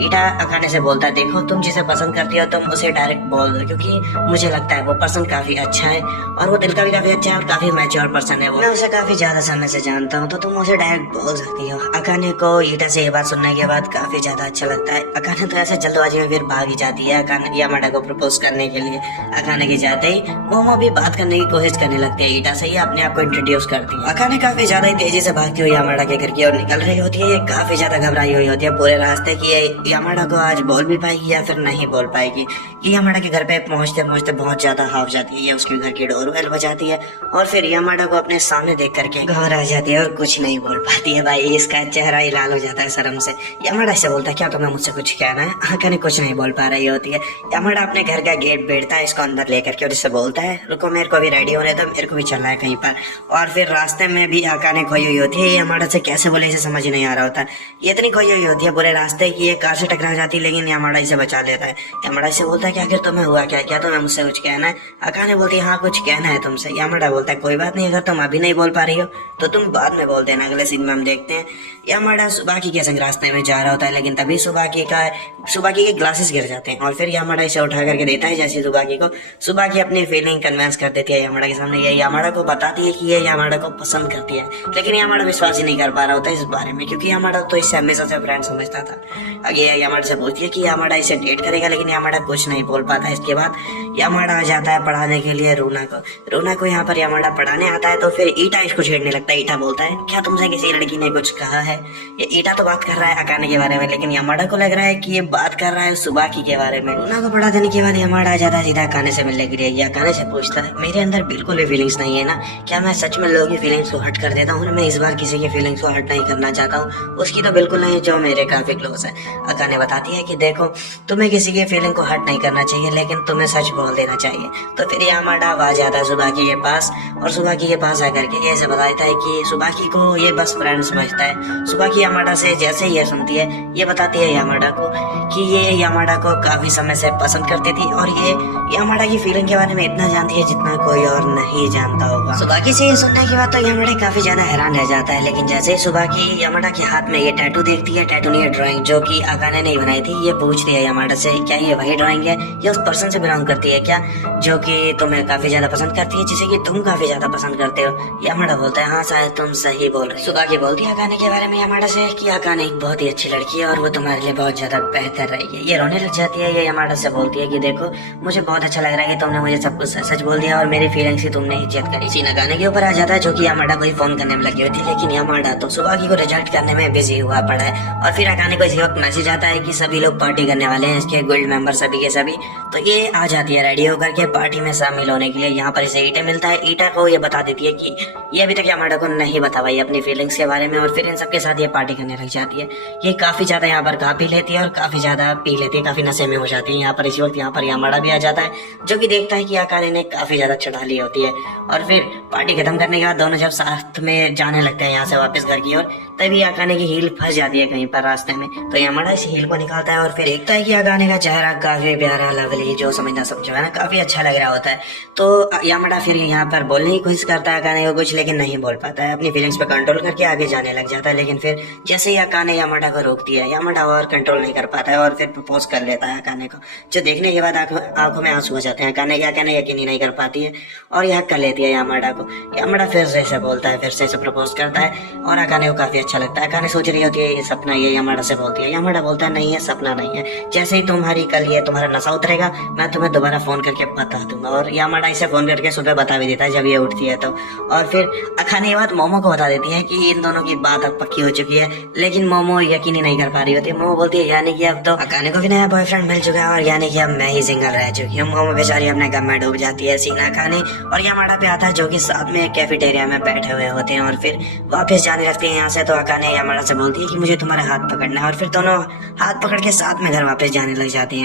ईटा अकाने से बोलता है देखो तुम जिसे पसंद करती हो तुम उसे डायरेक्ट बोल दो, क्योंकि मुझे लगता है वो पर्सन काफी अच्छा है और वो दिल का भी काफी अच्छा है और काफी मैच्योर पर्सन है वो। मैं उसे काफी ज्यादा समय से जानता हूँ, तो तुम उसे डायरेक्ट बोल सकती हो। अकाने को ईटा से ये बात सुनने के बाद काफी ज्यादा अच्छा लगता है। अकाने तो ऐसे जल्दबाजी में फिर भाग ही जाती है अकाने यामाडा को प्रपोज करने के लिए। अकाने के जाते ही मोमो भी बात करने की कोशिश करने लगती है ईटा से, ये अपने आप को इंट्रोड्यूस करती है। अकाने काफी ज्यादा ही तेजी से भागती हुई यामाडा के घर की ओर निकल रही होती है। ये काफी ज्यादा घबराई हुई होती है पूरे रास्ते की ये यामाडा को आज बोल भी पाएगी या फिर नहीं बोल पाएगी। ये यामाडा के घर पे पहुंचते पहुंचते बहुत ज्यादा हाफ जाती है। ये उसके घर की डोर बेल बजाती है और फिर यामाडा को अपने सामने देख करके घबरा जाती है और कुछ नहीं बोल पाती है। भाई इसका चेहरा ही लाल हो जाता है शर्म से। यामाडा से बोलता है क्या तुम्हें मुझसे कुछ कहना है? अकाने कुछ नहीं बोल पा रही होती है। यामाडा अपने घर का गेट बैठता है इसको अंदर लेकर के और इससे बोलता है रुको मेरे को भी रेडी होने दो, मेरे को भी चलना है कहीं पर। और फिर रास्ते में भी अकाने खोई हुई होती है। यामाडा से कैसे बोले इसे समझ नहीं आ रहा होता। ये इतनी खोई हुई होती है पूरे रास्ते की, ये कार से टकरा जाती है लेकिन यामाडा इसे बचा लेता है। यामाडा इसे बोलता है कि आखिर तुम्हें हुआ क्या, क्या तुम्हें मुझसे कुछ कहना है? अकाने बोलती है हाँ कुछ कहना है तुमसे। यामाडा बोलता है कोई बात नहीं, अगर तुम अभी नहीं बोल पा रही हो तो तुम बाद में बोल देना। अगले सीन में हम देखते हैं यामाडा सुबाकी के संग रास्ते में जा रहा होता है, लेकिन तभी सुबाकी के ग्लासेस गिर जाते हैं और फिर यामाडा इसे उठा करके देता है। जैसे सुबाकी अपनी फीलिंग कन्विंस कर देती है यामाडा के सामने। ये यामाडा को बताती है कि ये यामाडा को पसंद करती है, लेकिन यामाडा विश्वास ही नहीं कर पा रहा होता इस बारे में, क्योंकि यामाडा तो इसे हमेशा से फ्रेंड समझता था। आगे यामाडा से पूछती है कि यामाडा इसे डेट करेगा, लेकिन यामाडा कुछ नहीं बोल पाता। इसके बाद यामाडा आ जाता है पढ़ाने के लिए रूना को यहाँ पर यामाडा पढ़ाने आता है। तो फिर ईटा इसको छेड़ने लगता है। ईटा बोलता है क्या तुमसे किसी लड़की ने कुछ कहा है? ये ईटा तो बात कर रहा है अकाने के बारे में, लेकिन यामाडा को लग रहा है कि ये बात कर रहा है सुबाकी के बारे में। रूना को पढ़ा देने के बाद यामाडा आ जाता है सीधा अकाने से मिलने के लिए। अकाने से पूछता है मेरे अंदर बिल्कुल भी फीलिंग्स नहीं है ना, क्या मैं सच में लोगों की फीलिंग्स को हर्ट कर देता हूँ? मैं इस बार किसी की फीलिंग्स को हर्ट नहीं करना चाहता हूँ, उसकी तो बिल्कुल नहीं जो मेरे काफी क्लोज है। अकाने बताती है कि देखो तुम्हें किसी की फीलिंग को हर्ट नहीं करना चाहिए, लेकिन तुम्हें सच बोल देना चाहिए। तो फिर यामाडा आ जाता है सुबाकी के पास और सुबाकी के पास आकर के ये बता देता है कि सुबाकी को ये बस फ्रेंड समझता है। सुबाकी यामाडा से जैसे ही ये सुनती है ये बताती है यामाडा को कि ये यामाडा को काफी समय से पसंद करती थी और ये यामाडा की फीलिंग के बारे में इतना जानती है जितना कोई और नहीं जानता होगा। सुबाकी से ये सुनने के बाद तो यामाडा काफी ज्यादा हैरान रह जाता है, लेकिन जैसे ही सुबाकी यामाडा के हाथ में ये टैटू देखती है, टैटू नहीं है ड्राइंग जो कि अकाने ने बनाई थी, ये पूछती है यामाडा से क्या ये वही ड्राइंग है, ये उस पर्सन से बिलोंग करती है क्या जो कि तुम्हें काफी ज्यादा पसंद करती है, जिसे कि तुम काफी ज्यादा पसंद करते हो? यामाडा बोलता है हाँ शायद तुम सही बोल रहे हो। सुबाकी बोलती है अकाने के बारे में यामाडा से कि अकाने एक बहुत ही अच्छी लड़की है और वो तुम्हारे लिए बहुत ज्यादा बेहतर रहेगी। ये रोने लग जाती है। ये यामाडा से बोलती है कि देखो मुझे बहुत अच्छा लग रहा है कि तुमने मुझे सब कुछ सच बोल दिया और मेरी फीलिंग्स की तुमने इज्जत करी। सीन अकाने के ऊपर आ जाता है जो कि यामाडा को ही फोन करने में लगी हुई थी, लेकिन यामाडा तो सुबाकी को रिजेक्ट करने में बिजी हुआ पड़ा है। और फिर अकाने को इसी वक्त मैसेज आता है कि सभी लोग पार्टी करने वाले हैं, इसके गिल्ड मेंबर सभी के सभी। तो ये आ जाती है रेडी होकर के पार्टी में शामिल होने के लिए। यहाँ पर इसे ईटा मिलता है। ईटा को ये बता देती है कि ये अभी तक यामाडा को नहीं बता पाई अपनी फीलिंग्स के बारे में और फिर इन सबके साथ ये पार्टी करने लग जाती है। ये काफी ज्यादा यहाँ पर खा पी लेती है और काफी ज्यादा पी लेती है, काफी नशे में हो जाती है। यहाँ पर इसी वक्त यहाँ पर यामाडा भी आ जाता है जो कि देखता है कि अकाने ने काफी ज्यादा चढ़ा ली होती है। और फिर पार्टी खत्म करने के बाद दोनों जब साथ में जाने लगते हैं यहाँ से वापस घर की ओर, तभी अकाने की हील फंस जाती है कहीं पर रास्ते में। तो यामाडा इस हील को निकालता है और फिर देखता है कि अकाने का चेहरा काफी प्यारा लवली जो समझना समझो है ना काफी अच्छा लग रहा होता है। तो यामाडा फिर यहाँ पर बोलने की कोशिश करता है अकाने को कुछ, लेकिन नहीं बोल पाता है। अपनी फीलिंग्स पे कंट्रोल करके आगे जाने लग जाता है, लेकिन फिर जैसे ही अकाने यामाडा को रोकती है यामाडा और कंट्रोल नहीं कर पाता है और फिर प्रपोज कर लेता है अकाने को, जो देखने के बाद आंखों में आंसू हो जाते हैं। अकाने यकीन ही नहीं कर पाती है और यह कर लेती है यामाडा को। यामाडा फिर से बोलता है, फिर से प्रपोज करता है और अकाने को काफी अच्छा लगता है। अकाने सोच रही होती है ये सपना, ये यामाडा से बोलती है। यामाडा बोलता है नहीं ये सपना नहीं है, जैसे ही तुम्हारी कल ये तुम्हारा नशा उतरेगा मैं तुम्हें दोबारा फोन करके बता दूंगा। और यामाडा इसे फोन करके सुबह बता भी देता है जब ये उठती है तो। और फिर अकाने ये बात मोमो को बता देती है कि इन दोनों की बात अब पक्की हो चुकी है, लेकिन मोमो यकीन ही नहीं कर पा रही होती है। मोमो बोलती है यानी कि अब तो अकाने को भी नया बॉयफ्रेंड मिल चुका है और यानी कि अब मैं ही सिंगल रह चुकी हूँ। मोमो बेचारी अपने गम में डूब जाती है। सीन अकाने और यामाडा पे आता है जो कि साथ में कैफेटेरिया में बैठे हुए होते हैं और फिर वापस जाने लगते हैं यहाँ से। तो अकाने यामाडा से बोलती है कि मुझे तुम्हारा हाथ पकड़ना है और फिर दोनों हाथ पकड़ के साथ में घर वापस जाने लग जाती हैं।